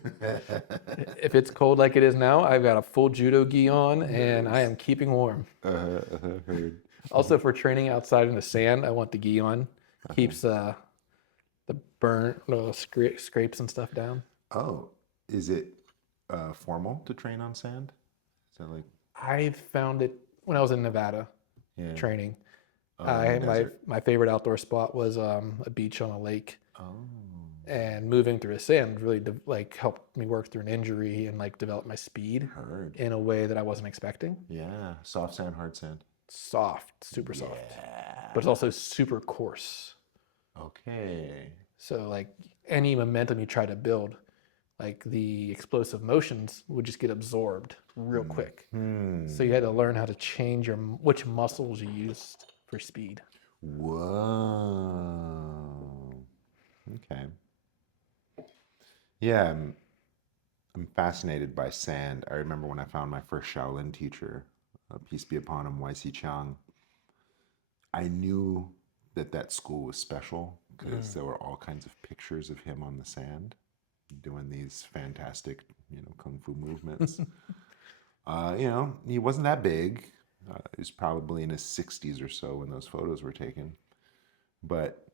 If it's cold like it is now, I've got a full judo gi on, and I am keeping warm. Heard. Also, for training outside in the sand, I want the gi on. Keeps the burnt scrapes and stuff down. Oh, is it formal to train on sand? Is that like I found it when I was in Nevada yeah? training. Oh, in the desert. My favorite outdoor spot was a beach on a lake, Oh, and moving through the sand really helped me work through an injury and develop my speed heard. in a way that I wasn't expecting. Yeah, soft sand, hard sand. Soft, super soft, Yeah. but it's also super coarse. Okay. So any momentum you try to build, the explosive motions would just get absorbed real quick. So you had to learn how to change which muscles you used for speed. Whoa. Okay. Yeah, I'm fascinated by sand. I remember when I found my first Shaolin teacher, peace be upon him, YC Chang. I knew that school was special because there were all kinds of pictures of him on the sand doing these fantastic, kung fu movements. He wasn't that big. He was probably in his 60s or so when those photos were taken. But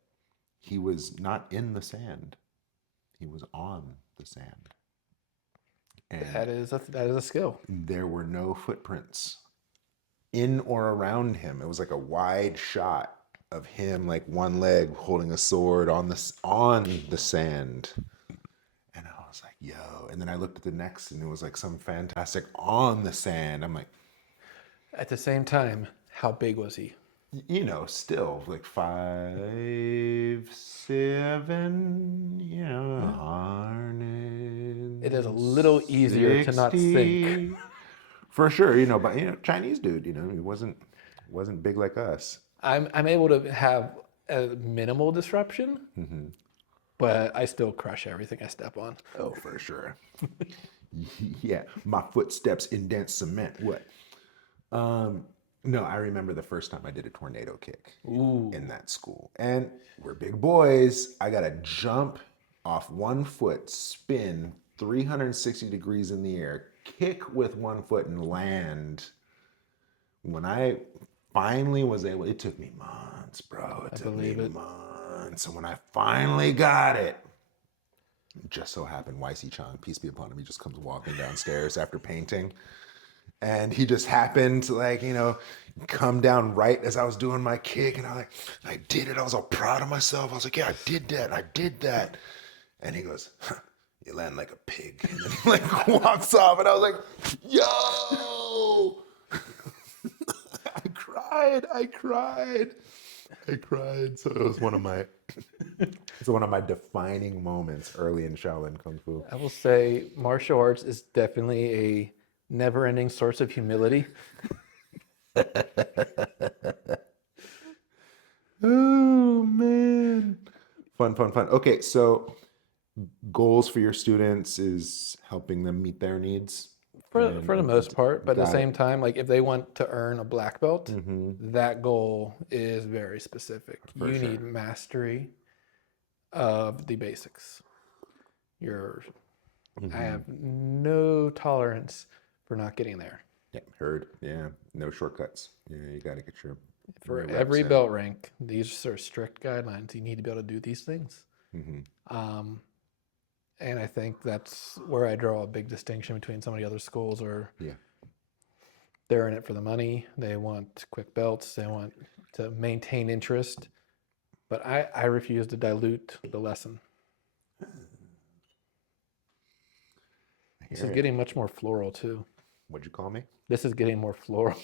he was not in the sand. He was on the sand. And That is a skill. there were no footprints in or around him. It was like a wide shot of him, like one leg holding a sword on the sand. And I was like, yo. And then I looked at the next and it was like some fantastic on the sand. I'm like, At the same time, how big was he? still like 5'7", It is a little easier to not sink. For sure, but Chinese dude, he wasn't big like us. I'm able to have a minimal disruption, but I still crush everything I step on. Oh, for sure. Yeah, my footsteps indent cement. What? No, I remember the first time I did a tornado kick in that school. And we're big boys. I got to jump off one foot, spin 360 degrees in the air, kick with one foot and land. When I finally was able, it took me months, bro. It I took me believe it. months. And when I finally got it, just so happened YC Chang, peace be upon him, he just comes walking downstairs after painting. And he just happened to, like, come down right as I was doing my kick. And I was like, I did it. I was all proud of myself. I was like, yeah, I did that. I did that. And he goes, huh, you land like a pig. And then he like walks off. And I was like, yo. I cried. So it was one of my defining moments early in Shaolin Kung Fu. I will say martial arts is definitely a never-ending source of humility. Oh man. Fun. Okay, so goals for your students is helping them meet their needs. For the most part, but at the got it. same time, like if they want to earn a black belt, Mm-hmm. that goal is very specific. For You sure. need mastery of the basics. I have no tolerance for not getting there. Yeah, heard. Yeah, no shortcuts. Yeah, you got to get your For reps every in. belt rank, these are strict guidelines. You need to be able to do these things. Mm-hmm. And I think that's where I draw a big distinction between some of the other schools, or Yeah. they're in it for the money. They want quick belts. They want to maintain interest. But I refuse to dilute the lesson. This is getting much more floral too. What'd you call me? This is getting more floral.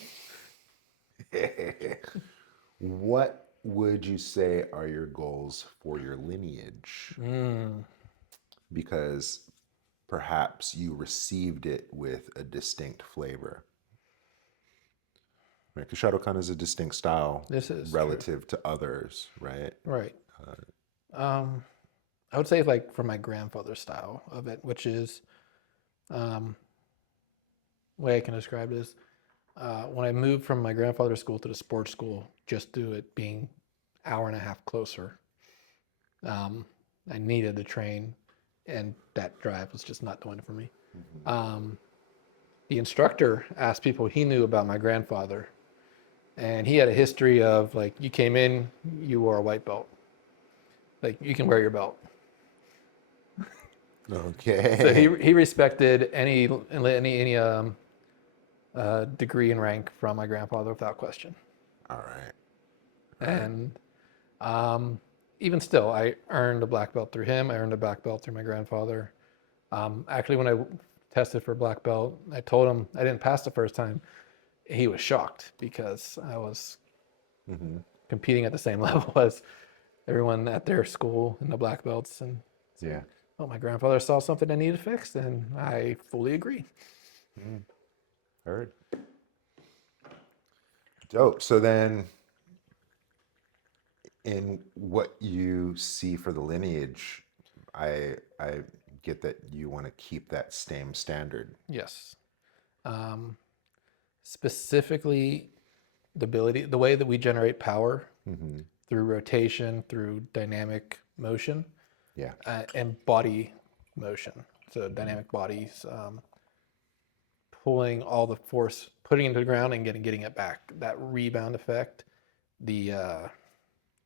What would you say are your goals for your lineage? Because perhaps you received it with a distinct flavor. Right? Because Shadokan is a distinct style This is relative to others, right? Right. I would say like from my grandfather's style of it, which is, way I can describe this. When I moved from my grandfather's school to the sports school, just due it being hour and a half closer, I needed to train, and that drive was just not doing it for me. The instructor asked people he knew about my grandfather, and he had a history of like, you came in, you wore a white belt, like you can wear your belt. Okay. So he respected any degree and rank from my grandfather without question. All right. And even still, I earned a black belt through him. I earned a black belt through my grandfather. Actually, when I tested for black belt, I told him I didn't pass the first time. He was shocked because I was competing at the same level as everyone at their school in the black belts. And Yeah. well, my grandfather saw something that needed fixed, and I fully agree. Heard. Dope. So then, in what you see for the lineage, I get that you want to keep that same standard. Yes. Specifically, the way that we generate power through rotation, through dynamic motion, Yeah. and body motion. So dynamic bodies, pulling all the force, putting it to the ground and getting it back. That rebound effect, the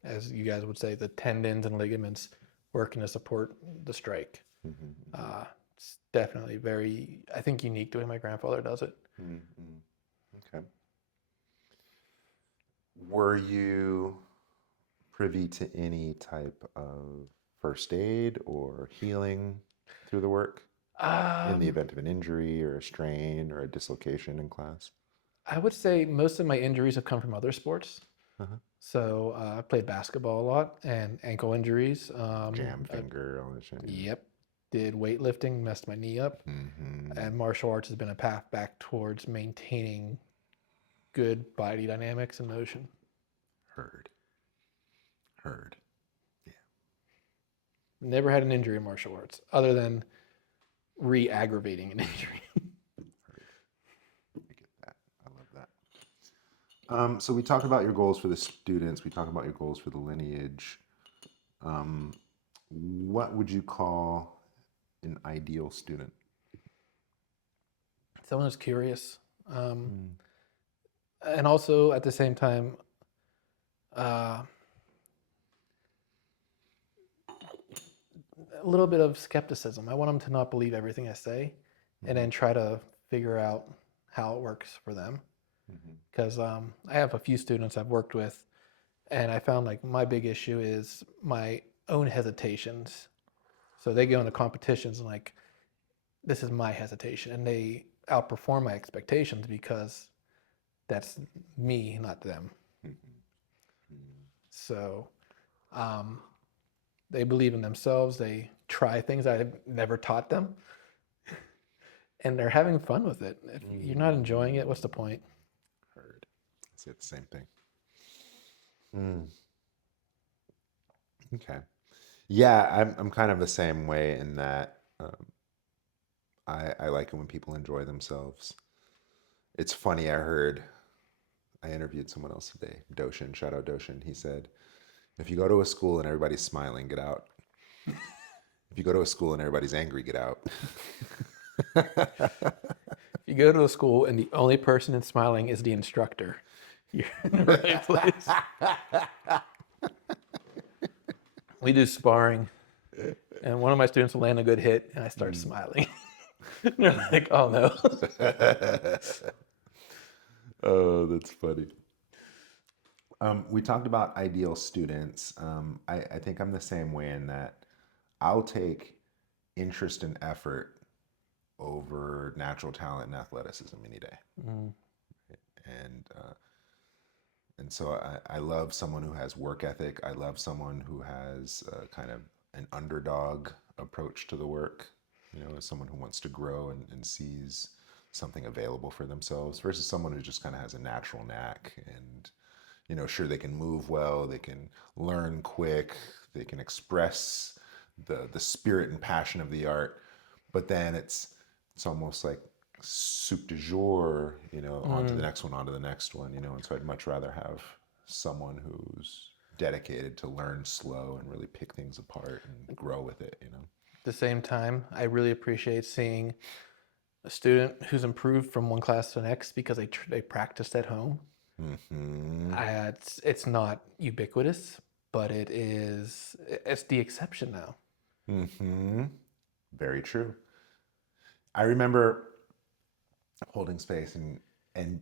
as you guys would say, the tendons and ligaments working to support the strike. It's definitely very, I think, unique the way my grandfather does it. Okay. Were you privy to any type of first aid or healing through the work in the event of an injury or a strain or a dislocation in class? I would say most of my injuries have come from other sports. So I played basketball a lot, and ankle injuries. Jam finger, all that shit. Yep. Did weightlifting, messed my knee up. And martial arts has been a path back towards maintaining good body dynamics and motion. Heard. Yeah. Never had an injury in martial arts other than re-aggravating an injury. I get that. I love that. So we talked about your goals for the students. We talked about your goals for the lineage. What would you call an ideal student? someone who's curious, um, Mm. and also at the same time, uh, a little bit of skepticism. I want them to not believe everything I say, and Mhm. then try to figure out how it works for them. Mhm. Because I have a few students I've worked with, and I found like my big issue is my own hesitations. So they go into competitions and like this is my hesitation, and they outperform my expectations because that's me, not them. Mhm. Mhm. So um, they believe in themselves. They try things I've never taught them, and they're having fun with it. If you're not enjoying it, what's the Mm. point? Heard. I say the same thing. Mm. Okay. Yeah, I'm kind of the same way in that I like it when people enjoy themselves. It's funny, I interviewed someone else today, Doshin, shout out Doshin. He said, if you go to a school and everybody's smiling, get out. If you go to a school and everybody's angry, get out. If you go to a school and the only person that's smiling is the instructor, you're in the right place. We do sparring, and one of my students will land a good hit, and I start Mm. smiling. They're like, "Oh no!" Oh, that's funny. We talked about ideal students. I think I'm the same way in that I'll take interest and effort over natural talent and athleticism any day. Mm, And so I love someone who has work ethic. I love someone who has kind of an underdog approach to the work, as someone who wants to grow and sees something available for themselves versus someone who just kind of has a natural knack and, sure, they can move well, they can learn quick, they can express the spirit and passion of the art, but then it's almost like soup du jour, on to the mm. next one, on to the next one, and so I'd much rather have someone who's dedicated to learn slow and really pick things apart and grow with it. At the same time, I really appreciate seeing a student who's improved from one class to the next because they practiced at home. Mm-hmm. It's not ubiquitous, but it's the exception now. Mm-hmm. Very true. I remember holding space and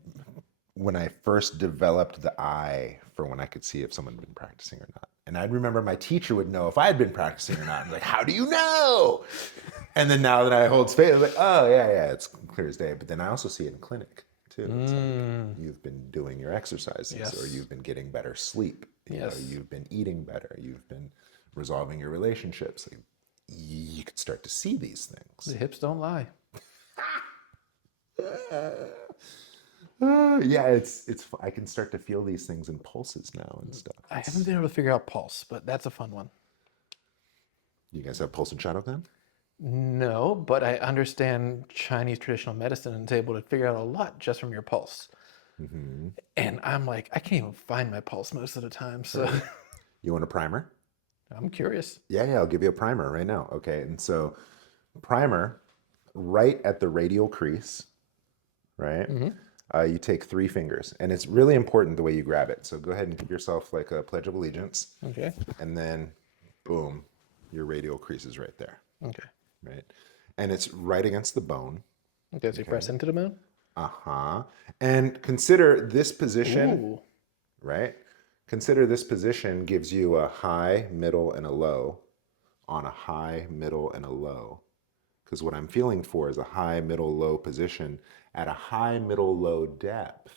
when I first developed the eye for when I could see if someone had been practicing or not. And I remember my teacher would know if I had been practicing or not. I'm like, how do you know? And then now that I hold space, I'm like, oh yeah, it's clear as day. But then I also see it in clinic too. It's like Mm, you've been doing your exercises, or yes, you've been getting better sleep. yes. You've been eating better. You've been resolving your relationships. Like, you could start to see these The things. hips don't lie. Yeah, it's. I can start to feel these things in pulses now and stuff. I haven't It's been able to figure out pulse, but that's a fun one. you guys have pulse and shadow gland? No, but I understand Chinese traditional medicine and is able to figure out a lot just from your pulse. Mm-hmm. And I'm like, I can't even find my pulse most of the time. So Heard. You want a primer? I'm curious. Yeah, I'll give you a primer right now. Okay, and so primer right at the radial crease, right? Hmm. You take 3 fingers, and it's really important the way you grab it. So go ahead and give yourself like a pledge of allegiance, Okay. and then boom, your radial crease is right there, Okay. right? And it's right against the bone. Okay. So you Okay. press into the moon. Uh-huh. And consider this position, Ooh. right? Consider this position gives you a high, middle, and a low on a high, middle, and a low. Because what I'm feeling for is a high, middle, low position at a high, middle, low depth.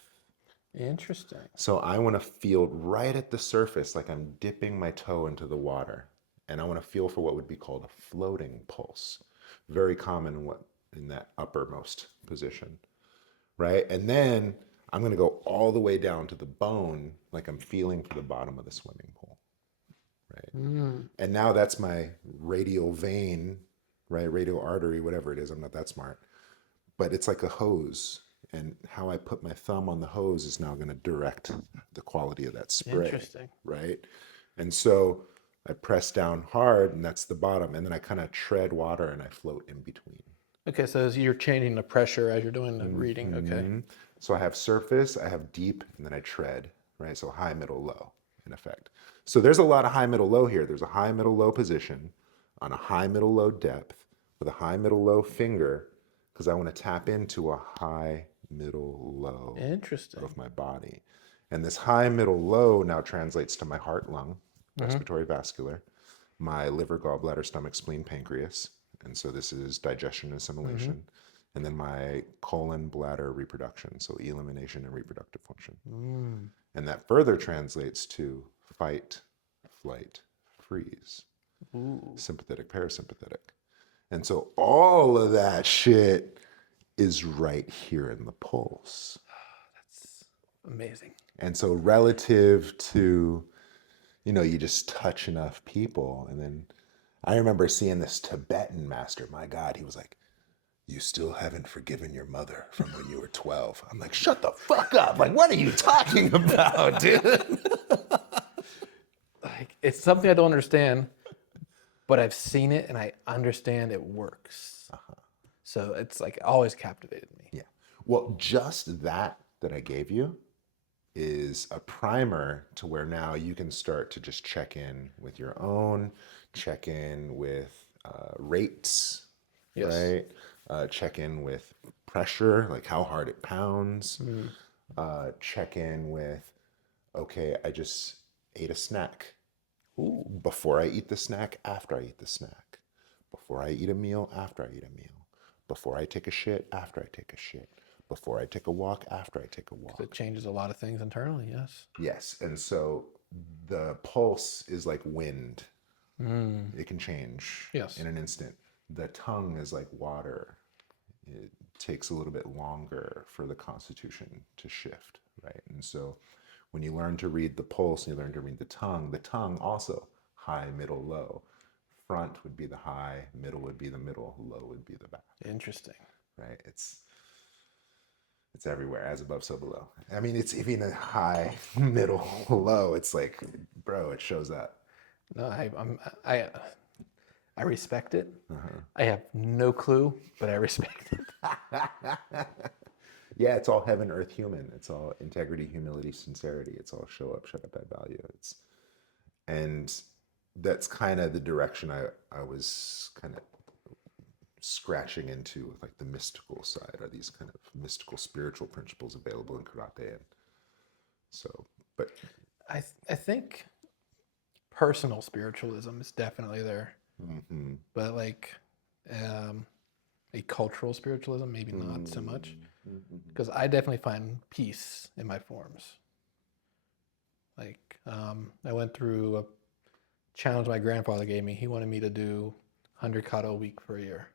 Interesting. So I want to feel right at the surface like I'm dipping my toe into the water. And I want to feel for what would be called a floating pulse. Very common in that uppermost position, right? And then I'm going to go all the way down to the bone like I'm feeling for the bottom of the swimming pool, right? Mm. And now that's my radial vein, right? Radial artery, whatever it is. I'm not that smart, but it's like a hose. And how I put my thumb on the hose is now going to direct the quality of that spray, Interesting. right? And so I press down hard, and that's the bottom. And then I kind of tread water and I float in between. Okay, so you're changing the pressure as you're doing the reading. Okay. Mhm. So I have surface, I have deep, and then I tread, right? So high, middle, low, in effect. So there's a lot of high, middle, low here. There's a high, middle, low position on a high, middle, low depth with a high, middle, low finger because I want to tap into a high, middle, low Interesting. of my body. And this high, middle, low now translates to my heart, lung, Mm-hmm. respiratory, vascular, my liver, gallbladder, stomach, spleen, pancreas. And so this is digestion and Mm-hmm. assimilation. And then my colon, bladder, reproduction. So elimination and reproductive function. Mm. And that further translates to fight, flight, freeze, Ooh, sympathetic, parasympathetic. And so all of that shit is right here in the pulse. that's amazing. And so relative to, you just touch enough people. And then I remember seeing this Tibetan master. My God, he was like, you still haven't forgiven your mother from when you were 12. I'm like, shut the fuck up. Like, what are you talking about, dude? Like it's something I don't understand, but I've seen it and I understand it works. So it's like always captivated me. Yeah. Well, just that I gave you is a primer to where now you can start to just check in with your own, check in with rates, Yes. right? Check in with pressure, like how hard it pounds. Mm. Check in with, okay, I just ate a snack. Ooh. Before I eat the snack, after I eat the snack. Before I eat a meal, after I eat a meal. Before I take a shit, after I take a shit. Before I take a walk, after I take a walk. It changes a lot of things internally. Yes. Yes. And so the pulse is like wind. Mm. It can change Yes. in an instant. The tongue is like water. It takes a little bit longer for the constitution to shift, right? And so when you learn to read the pulse and you learn to read the tongue also high, middle, low. Front would be the high, middle would be the middle, low would be the back, Interesting. right? It's everywhere, as above, so below. I mean, it's even a high, middle, low. It's like, bro, it shows up. No, I respect it. Uh-huh. I have no clue, but I respect it. Yeah, it's all heaven, earth, human. It's all integrity, humility, sincerity. It's all show up, shut up, add value. And that's kind of the direction I was kind of scratching into with like the mystical side. Are these kind of mystical spiritual principles available in karate? And so, but I think personal spiritualism is definitely there, mhm. but like a cultural spiritualism, maybe not so much. Because I definitely find peace in my forms. Like I went through a challenge my grandfather gave me. He wanted me to do 100 kata a week for a year.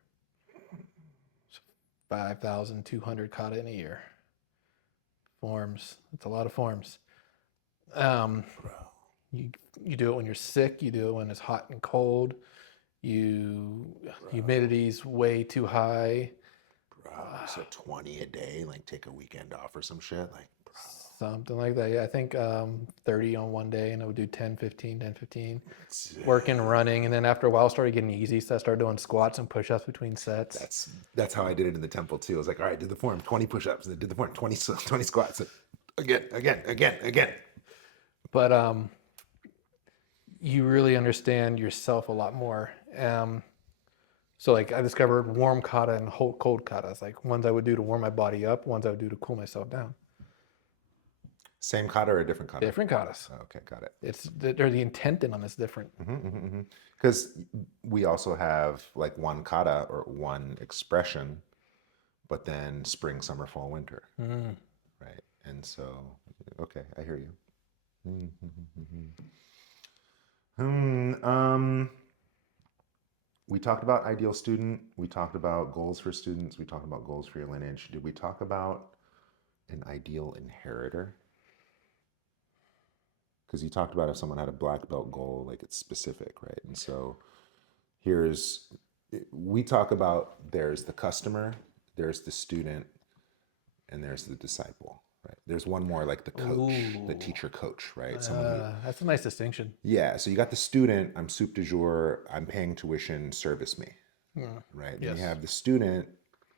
So 5,200 kata in a year. Forms. It's a lot of forms. You do it when you're sick. You do it when it's hot and cold. Humidity's way too high. So 20 a day, like take a weekend off or some shit, like Something like that. Yeah, I think 30 on one day, and I would do 10, 15, 10, 15. Working, running, and then after a while, it started getting easy. So I started doing squats and push-ups between sets. That's how I did it in the temple too. I was like, all right, did the form 20 push-ups, and then did the form 20 squats, again. But you really understand yourself a lot more. So like I discovered warm kata and cold katas. Like ones I would do to warm my body up, ones I would do to cool myself down. Same kata or a different kata? Different katas. Oh, okay, got it. They're the intent in them is different. Because we also have like one kata or one expression, but then spring, summer, fall, winter, right? And so, okay, I hear you. We talked about ideal student. We talked about goals for students. We talked about goals for your lineage. Did we talk about an ideal inheritor? Because you talked about if someone had a black belt goal, like it's specific, right? And so we talk about there's the customer, there's the student, and there's the disciple, right? There's one more like the coach, the teacher coach, right? That's a nice distinction. Yeah, so you got the student, I'm soup du jour, I'm paying tuition, service me, right? Then you Yes. have the student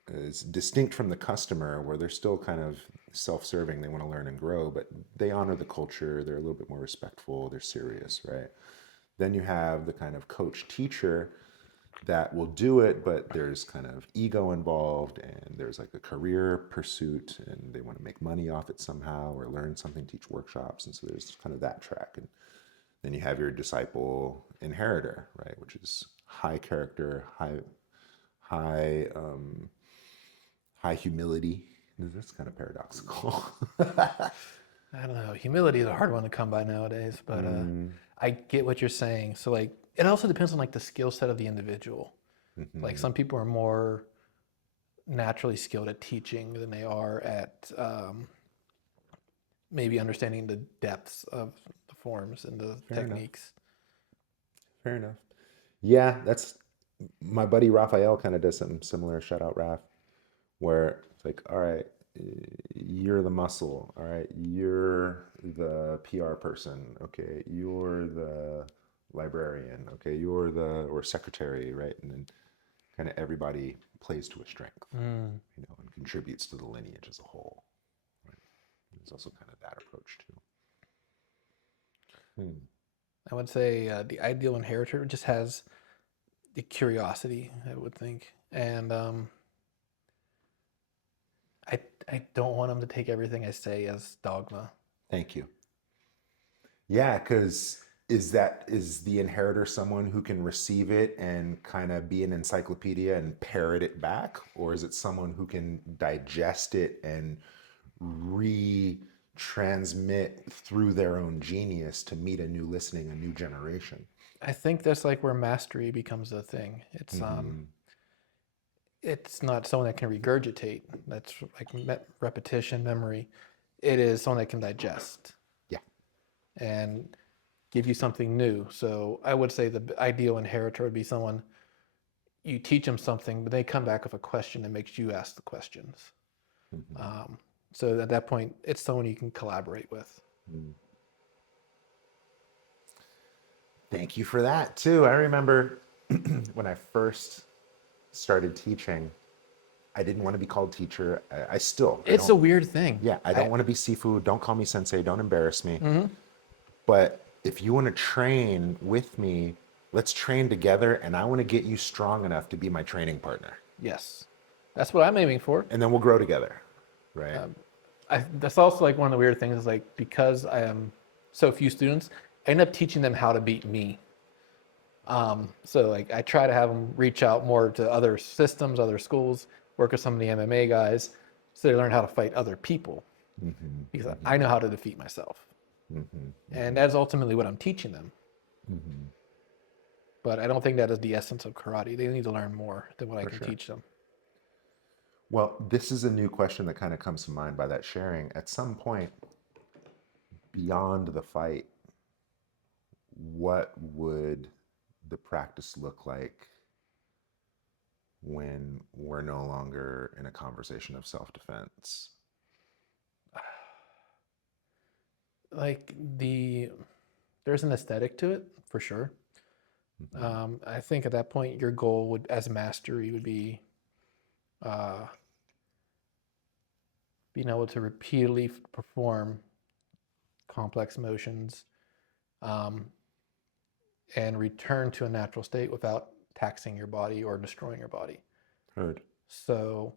is distinct from the customer, where they're still kind of self-serving. They want to learn and grow, but they honor the culture. They're a little bit more respectful. They're serious, right? Then you have the kind of coach teacher that will do it, but there's kind of ego involved, and there's like a career pursuit, and they want to make money off it somehow or learn something, teach workshops. And so there's kind of that track. And then you have your disciple inheritor, right? Which is high character, high, high humility. That's kind of paradoxical. I don't know. Humility is a hard one to come by nowadays, but I get what you're saying. So like, it also depends on like the skill set of the individual. Like some people are more naturally skilled at teaching than they are at maybe understanding the depths of the forms and the Fair enough. techniques. Fair enough. Yeah, that's my buddy Raphael kind of does something similar. Shout out Raph, where it's like, all right, you're the muscle. All right, you're the PR person. Okay, you're the librarian. Okay, you're the or secretary, right? And then kind of everybody plays to a strength, you know, and contributes to the lineage as a whole. Right? There's also kind of that approach too. Hmm. I would say the ideal inheritor just has the curiosity, I would think. And I don't want them to take everything I say as dogma. Thank you. Yeah, because is the inheritor someone who can receive it and kind of be an encyclopedia and parrot it back, or is it someone who can digest it and retransmit through their own genius to meet a new listening, a new generation? I think that's like where mastery becomes a thing. It's not someone that can regurgitate. That's like repetition, memory. It is someone that can digest Yeah. and give you something new. So I would say the ideal inheritor would be someone you teach them something, but they come back with a question that makes you ask the questions. So at that point, it's someone you can collaborate with. Thank you for that too. I remember when I first started teaching, I didn't want to be called teacher. I still, I It's a don't, weird thing. yeah, I don't want to be seafood. Don't call me sensei. Don't embarrass me. But if you want to train with me, let's train together. And I want to get you strong enough to be my training partner. Yes, that's what I'm aiming for. And then we'll grow together. Right. That's also like one of the weird things is like because I am so few students, I end up teaching them how to beat me. So like I try to have them reach out more to other systems, other schools, work with some of the MMA guys, so they learn how to fight other people. Because I know how to defeat myself, and that's ultimately what I'm teaching them. But I don't think that is the essence of karate. They need to learn more than what I can teach them. Well, this is a new question that kind of comes to mind by that sharing. At some point, beyond the fight, what would the practice look like when we're no longer in a conversation of self-defense? Like there's an aesthetic to it for sure. I think at that point, your goal would, as mastery, would be being able to repeatedly perform complex motions and return to a natural state without taxing your body or destroying your body. Heard. So,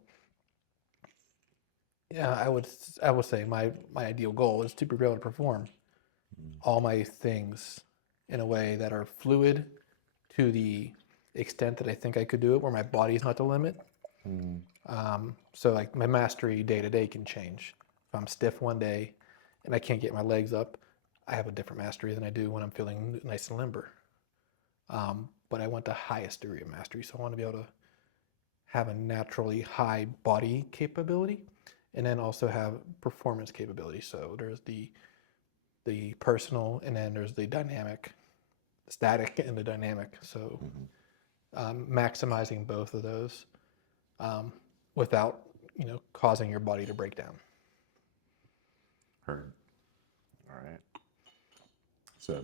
yeah, I would say my ideal goal is to be able to perform all my things in a way that are fluid to the extent that I think I could do it, where my body's not the limit. So like my mastery day to day can change. If I'm stiff one day and I can't get my legs up, I have a different mastery than I do when I'm feeling nice and limber. But I want the highest degree of mastery. So I want to be able to have a naturally high body capability and then also have performance capability. So there's the personal and then there's the dynamic, static and the dynamic. So maximizing both of those without causing your body to break down. Heard. All right. So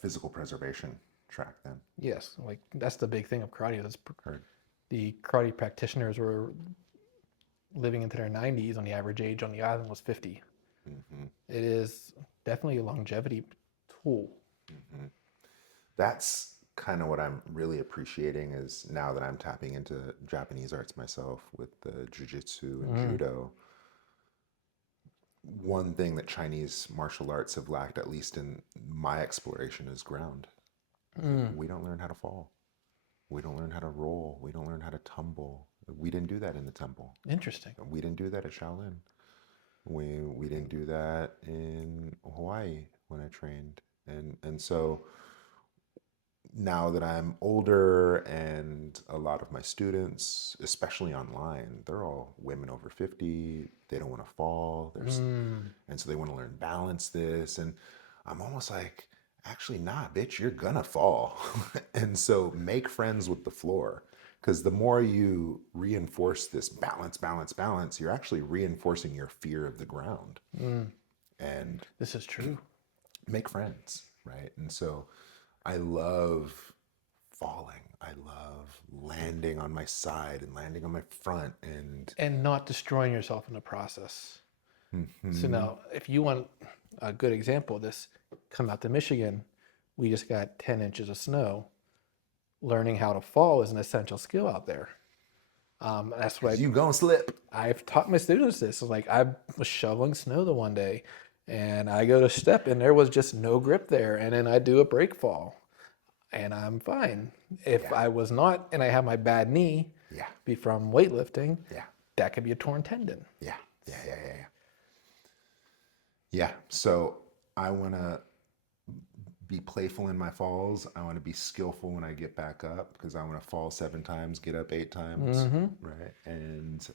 physical preservation track then. Yes, like that's the big thing of karate. Is Heard. the karate practitioners were living into their 90s, on the average age on the island was 50. Hmm. It is definitely a longevity tool. Hmm. That's kind of what I'm really appreciating is now that I'm tapping into Japanese arts myself with the jujitsu and Mm. judo. One thing that Chinese martial arts have lacked, at least in my exploration, is ground. Mm. We don't learn how to fall. We don't learn how to roll. We don't learn how to tumble. We didn't do that in the temple. Interesting. We didn't do that at Shaolin. We didn't do that in Hawaii when I trained. And so now that I'm older and a lot of my students, especially online, they're all women over 50. They don't want to fall. Mm. And so they want to learn balance this. And I'm almost like, actually, nah, bitch, you're gonna fall. And so make friends with the floor. Because the more you reinforce this balance, balance, balance, you're actually reinforcing your fear of the ground. Mm. And This is true. make friends, right? And so I love falling. I love landing on my side and landing on my front and And not destroying yourself in the process. So mhm, now, if you want a good example of this, come out to Michigan. We just got 10 inches of snow. Learning how to fall is an essential skill out there. That's what 'cause you gonna slip. I've taught my students this. So like I was shoveling snow the one day and I go to step and there was just no grip there. And then I do a break fall and I'm fine. If Yeah, I was not and I have my bad knee yeah, be from weightlifting, yeah, that could be a torn tendon. yeah, yeah, yeah, yeah, yeah. Yeah. So I wanna be playful in my falls. I want to be skillful when I get back up because I want to fall 7 times, get up 8 times, Mm-hmm. right? And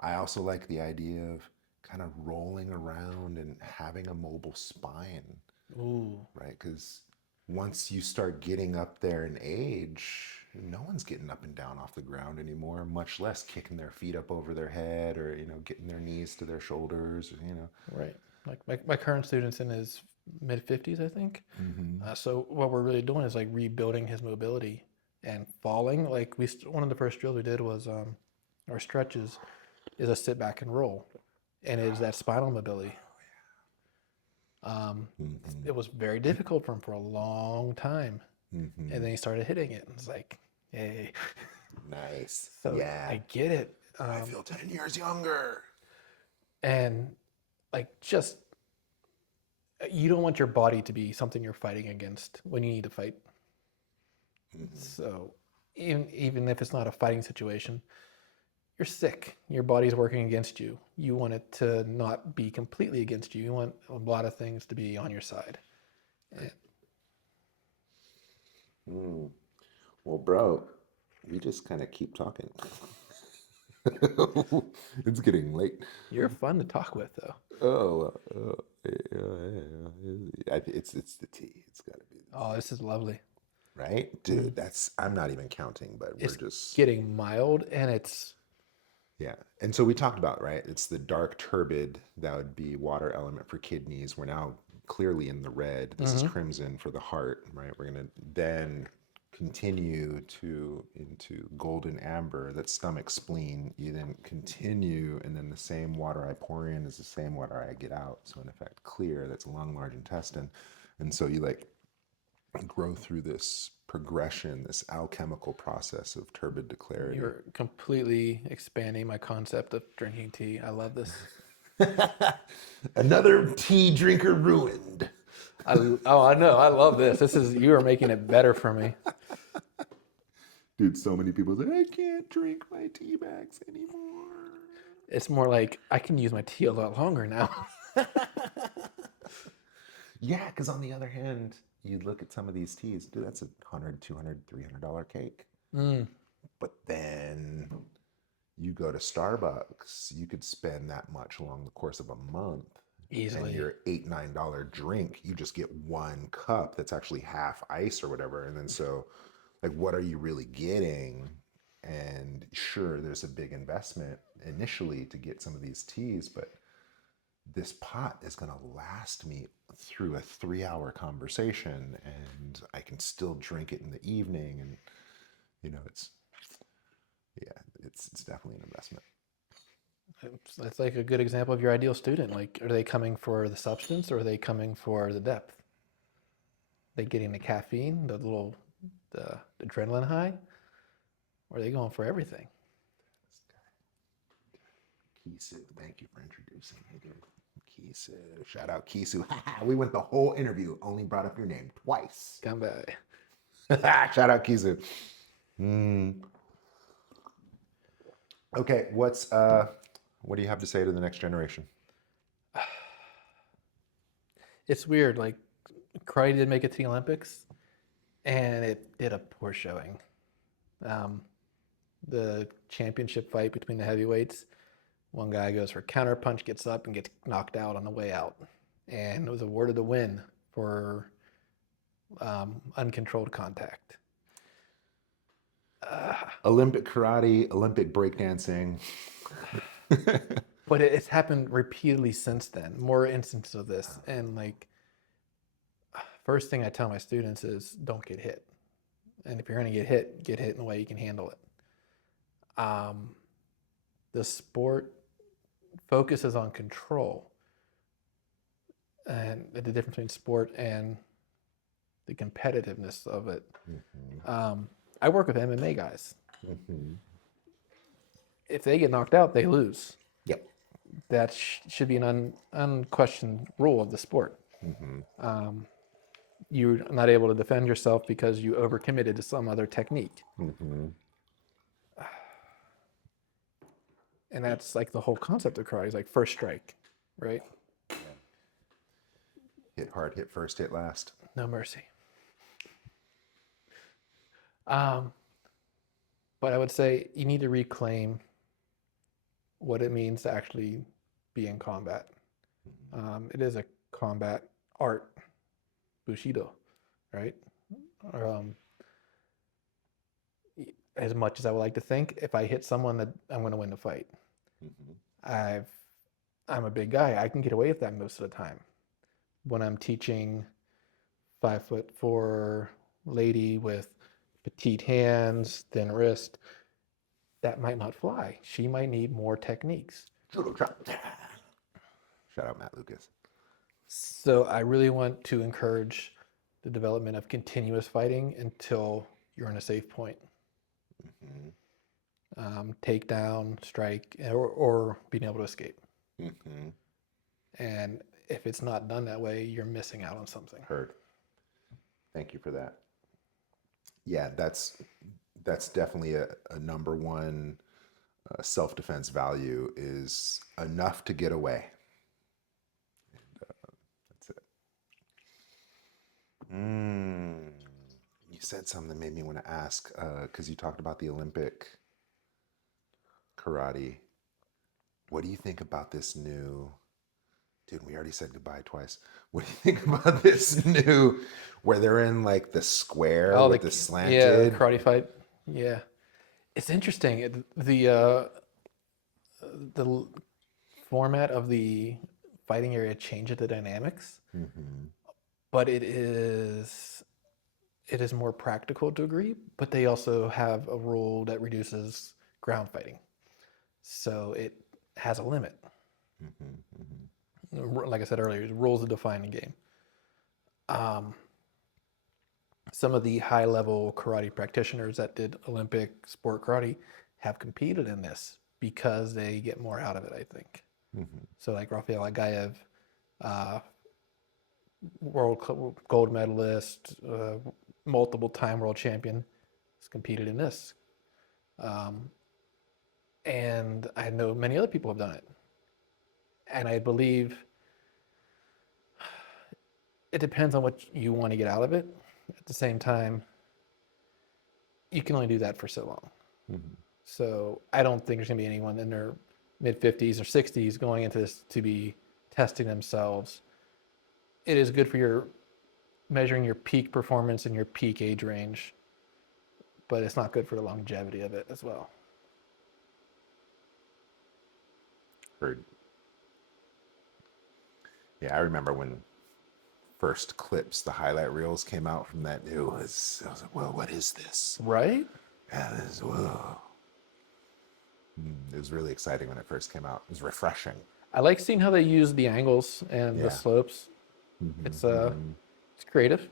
I also like the idea of kind of rolling around and having a mobile spine, Ooh, right? Because once you start getting up there in age, no one's getting up and down off the ground anymore, much less kicking their feet up over their head or, getting their knees to their shoulders. right. Like my current student's in his mid 50s, I think. Mm-hmm. So what we're really doing is like rebuilding his mobility and falling. Like one of the first drills we did was our stretches is a sit back and roll, and it is that spinal mobility. Um, Mm-hmm. it was very difficult for him for a long time, Mm-hmm. and then he started hitting it. And it's like, hey, Nice. so Yeah. I get it. I feel 10 years younger. And like just you don't want your body to be something you're fighting against when you need to fight. Mm-hmm. So even if it's not a fighting situation, you're sick. Your body's working against you. You want it to not be completely against you. You want a lot of things to be on your side. Right. Mm. Well, bro, we just kind of keep talking. It's getting late. You're fun to talk with, though. It's the tea. It's got to be the Oh, tea, this is lovely. right, dude? I'm not even counting, but we're It's just getting mild, and it's yeah. And so we talked about right. It's the dark turbid that would be water element for kidneys. We're now clearly in the red. This is mm-hmm. crimson for the heart, right? We're gonna then continue to into golden amber, that's stomach spleen. You then continue, and then the same water I pour in is the same water I get out. So in effect, clear, that's lung, large intestine. And so you like grow through this progression, this alchemical process of turbid to clarity. You're completely expanding my concept of drinking tea. I love this. Another tea drinker ruined. I know. I love this. You are making it better for me. Dude, so many people say, I can't drink my tea bags anymore. It's more like I can use my tea a lot longer now. Yeah, because on the other hand, you look at some of these teas, dude, that's $100, $200, $300 cake. Mm, But then you go to Starbucks, you could spend that much along the course of a month. And easily. your $8, $9 drink, you just get one cup that's actually half ice or whatever. And then so, like, what are you really getting? And sure, there's a big investment initially to get some of these teas, but this pot is going to last me through a 3-hour conversation, and I can still drink it in the evening. And, it's Yeah, it's definitely an investment. That's like a good example of your ideal student. Like, are they coming for the substance or are they coming for the depth? They getting the caffeine, the adrenaline high, or are they going for everything? Kisu, thank you for introducing me, dude. Kisu, shout out Kisu. We went the whole interview, only brought up your name twice. Come by. Shout out Kisu. Mm. Okay, what do you have to say to the next generation? It's weird. Like, karate did make it to the Olympics, and it did a poor showing. Um, the championship fight between the heavyweights, one guy goes for a counter punch, gets up, and gets knocked out on the way out, and was awarded a win for uncontrolled contact. Olympic karate, Olympic breakdancing. But it's happened repeatedly since then. More instances of this, and like, first thing I tell my students is don't get hit, and if you're going to get hit in a way you can handle it. The sport focuses on control, and the difference between sport and the competitiveness of it. I work with MMA guys. If they get knocked out, they lose. Yep. That should be an unquestioned rule of the sport. You're not able to defend yourself because you overcommitted to some other technique. And that's like the whole concept of karate is like first strike, right? Hit hard, hit first, hit last. No mercy. But I would say you need to reclaim what it means to actually be in combat. It is a combat art, Bushido, right? As much as I would like to think, if I hit someone, that I'm going to win the fight. I'm a big guy. I can get away with that most of the time. When I'm teaching 5'4" lady with petite hands, thin wrist, that might not fly. She might need more techniques. Shout out Matt Lucas. So I really want to encourage the development of continuous fighting until you're in a safe point. Take down, strike, or being able to escape. And if it's not done that way, you're missing out on something. Heard. Thank you for that. Yeah, that's definitely a number one self-defense value is enough to get away. That's it. You said something that made me want to ask because you talked about the Olympic karate. What do you think about this new? Dude, we already said goodbye twice. What do you think about this new, where they're in like the square with the slanted? Yeah, the karate fight. Yeah, it's interesting. The format of the fighting area changes the dynamics, but it is more practical to agree. But they also have a rule that reduces ground fighting, so it has a limit. Like I said earlier, the rules that define the game. Some of the high-level karate practitioners that did Olympic sport karate have competed in this because they get more out of it, I think. So like Rafael Agaev, world gold medalist, multiple-time world champion, has competed in this. And I know many other people have done it. And I believe it depends on what you want to get out of it. At the same time, you can only do that for so long. So I don't think there's going to be anyone in their mid-50s or 60s going into this to be testing themselves. It is good for your measuring your peak performance and your peak age range, but it's not good for the longevity of it as well. Heard. Yeah, I remember when first clips, the highlight reels came out from that. I was like, whoa, what is this? Right? Yeah, whoa. It was really exciting when it first came out. It was refreshing. I like seeing how they use the angles and the Yeah. slopes. It's creative.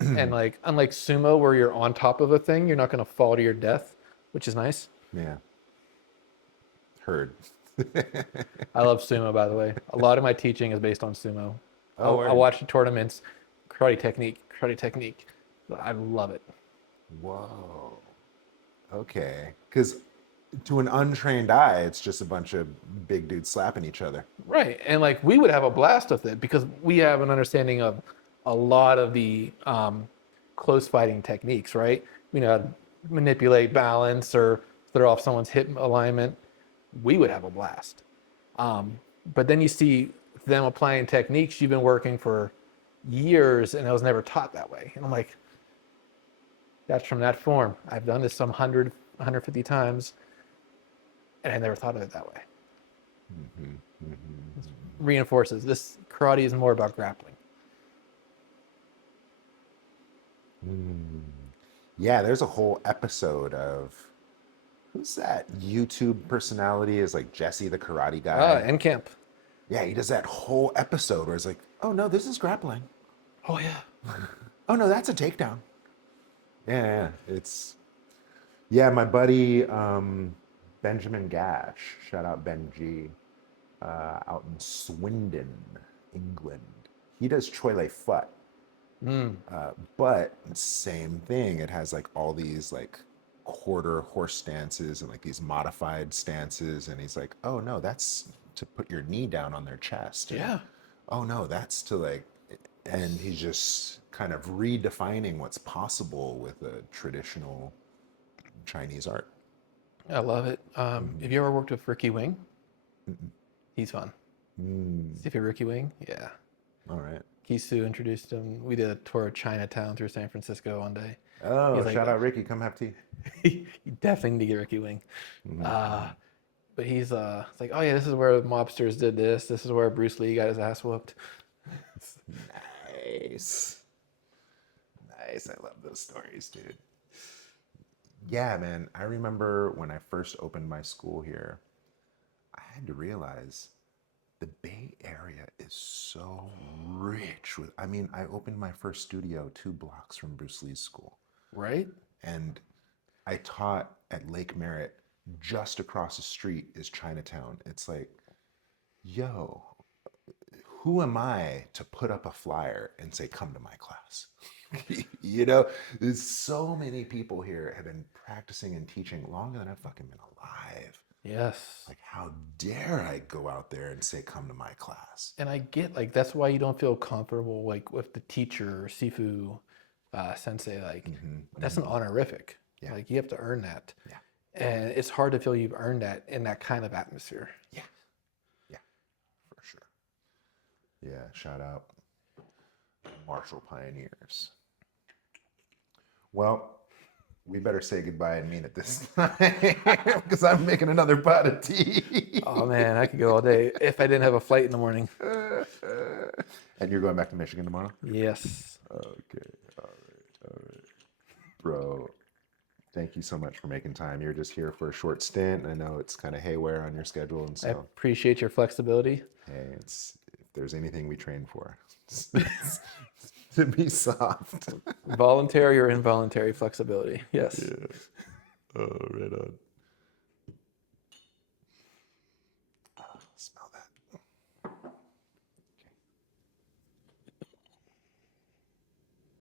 And like unlike sumo where you're on top of a thing, you're not going to fall to your death, which is nice. Yeah. Heard. I love sumo, by the way. A lot of my teaching is based on sumo. Oh, I word. watch the tournaments, karate technique. I love it. Whoa. Okay. Because to an untrained eye, it's just a bunch of big dudes slapping each other. Right. And like we would have a blast with it because we have an understanding of a lot of the close fighting techniques, right? We know how to manipulate balance or throw off someone's hip alignment. We would have a blast. But then you see them applying techniques you've been working for years and it was never taught that way. And I'm like, that's from that form. I've done this some 150 times and I never thought of it that way. Reinforces this karate is more about grappling. Yeah, there's a whole episode of who's that YouTube personality is like Jesse the Karate Guy. End camp. Yeah, he does that whole episode where it's like, oh no, this is grappling. Oh yeah. Oh no, that's a takedown. Yeah, it's my buddy Benjamin Gash, shout out Ben G, out in Swindon, England. He does Choi Lei Fut. But same thing. It has like all these like quarter horse stances and like these modified stances. And he's like, oh no, that's to put your knee down on their chest. And, Yeah. oh no, that's to like, and he's just kind of redefining what's possible with a traditional Chinese art. I love it. Have you ever worked with Ricky Wing? He's fun. See if you're Ricky Wing? Yeah. All right. Kisu introduced him. We did a tour of Chinatown through San Francisco one day. Oh, He's like, shout out Ricky, come have tea. You definitely need to get Ricky Wing. But he's it's like, oh yeah, this is where mobsters did this. This is where Bruce Lee got his ass whooped. Nice. Nice. I love those stories, dude. Yeah, man. I remember when I first opened my school here, I had to realize the Bay Area is so rich with, I mean, I opened my first studio 2 blocks from Bruce Lee's school. Right? And I taught at Lake Merritt. Just across the street is Chinatown. It's like, yo, who am I to put up a flyer and say, come to my class? You know, there's so many people here have been practicing and teaching longer than I've fucking been alive. Yes. Like, how dare I go out there and say, come to my class? And I get like that's why you don't feel comfortable like with the teacher or Sifu sensei. Like that's an honorific. Yeah. Like you have to earn that. Yeah. And it's hard to feel you've earned that in that kind of atmosphere. Yeah. Yeah, for sure. Yeah, shout out Martial Pioneers. Well, we better say goodbye and mean it this time because I'm making another pot of tea. Oh man, I could go all day if I didn't have a flight in the morning. And you're going back to Michigan tomorrow? Yes. Okay. All right. Bro, thank you so much for making time. You're just here for a short stint. I know it's kind of haywire on your schedule. And I so, appreciate your flexibility. hey, if there's anything we train for, it's to be soft. Voluntary or involuntary flexibility. Yes. Oh, right on.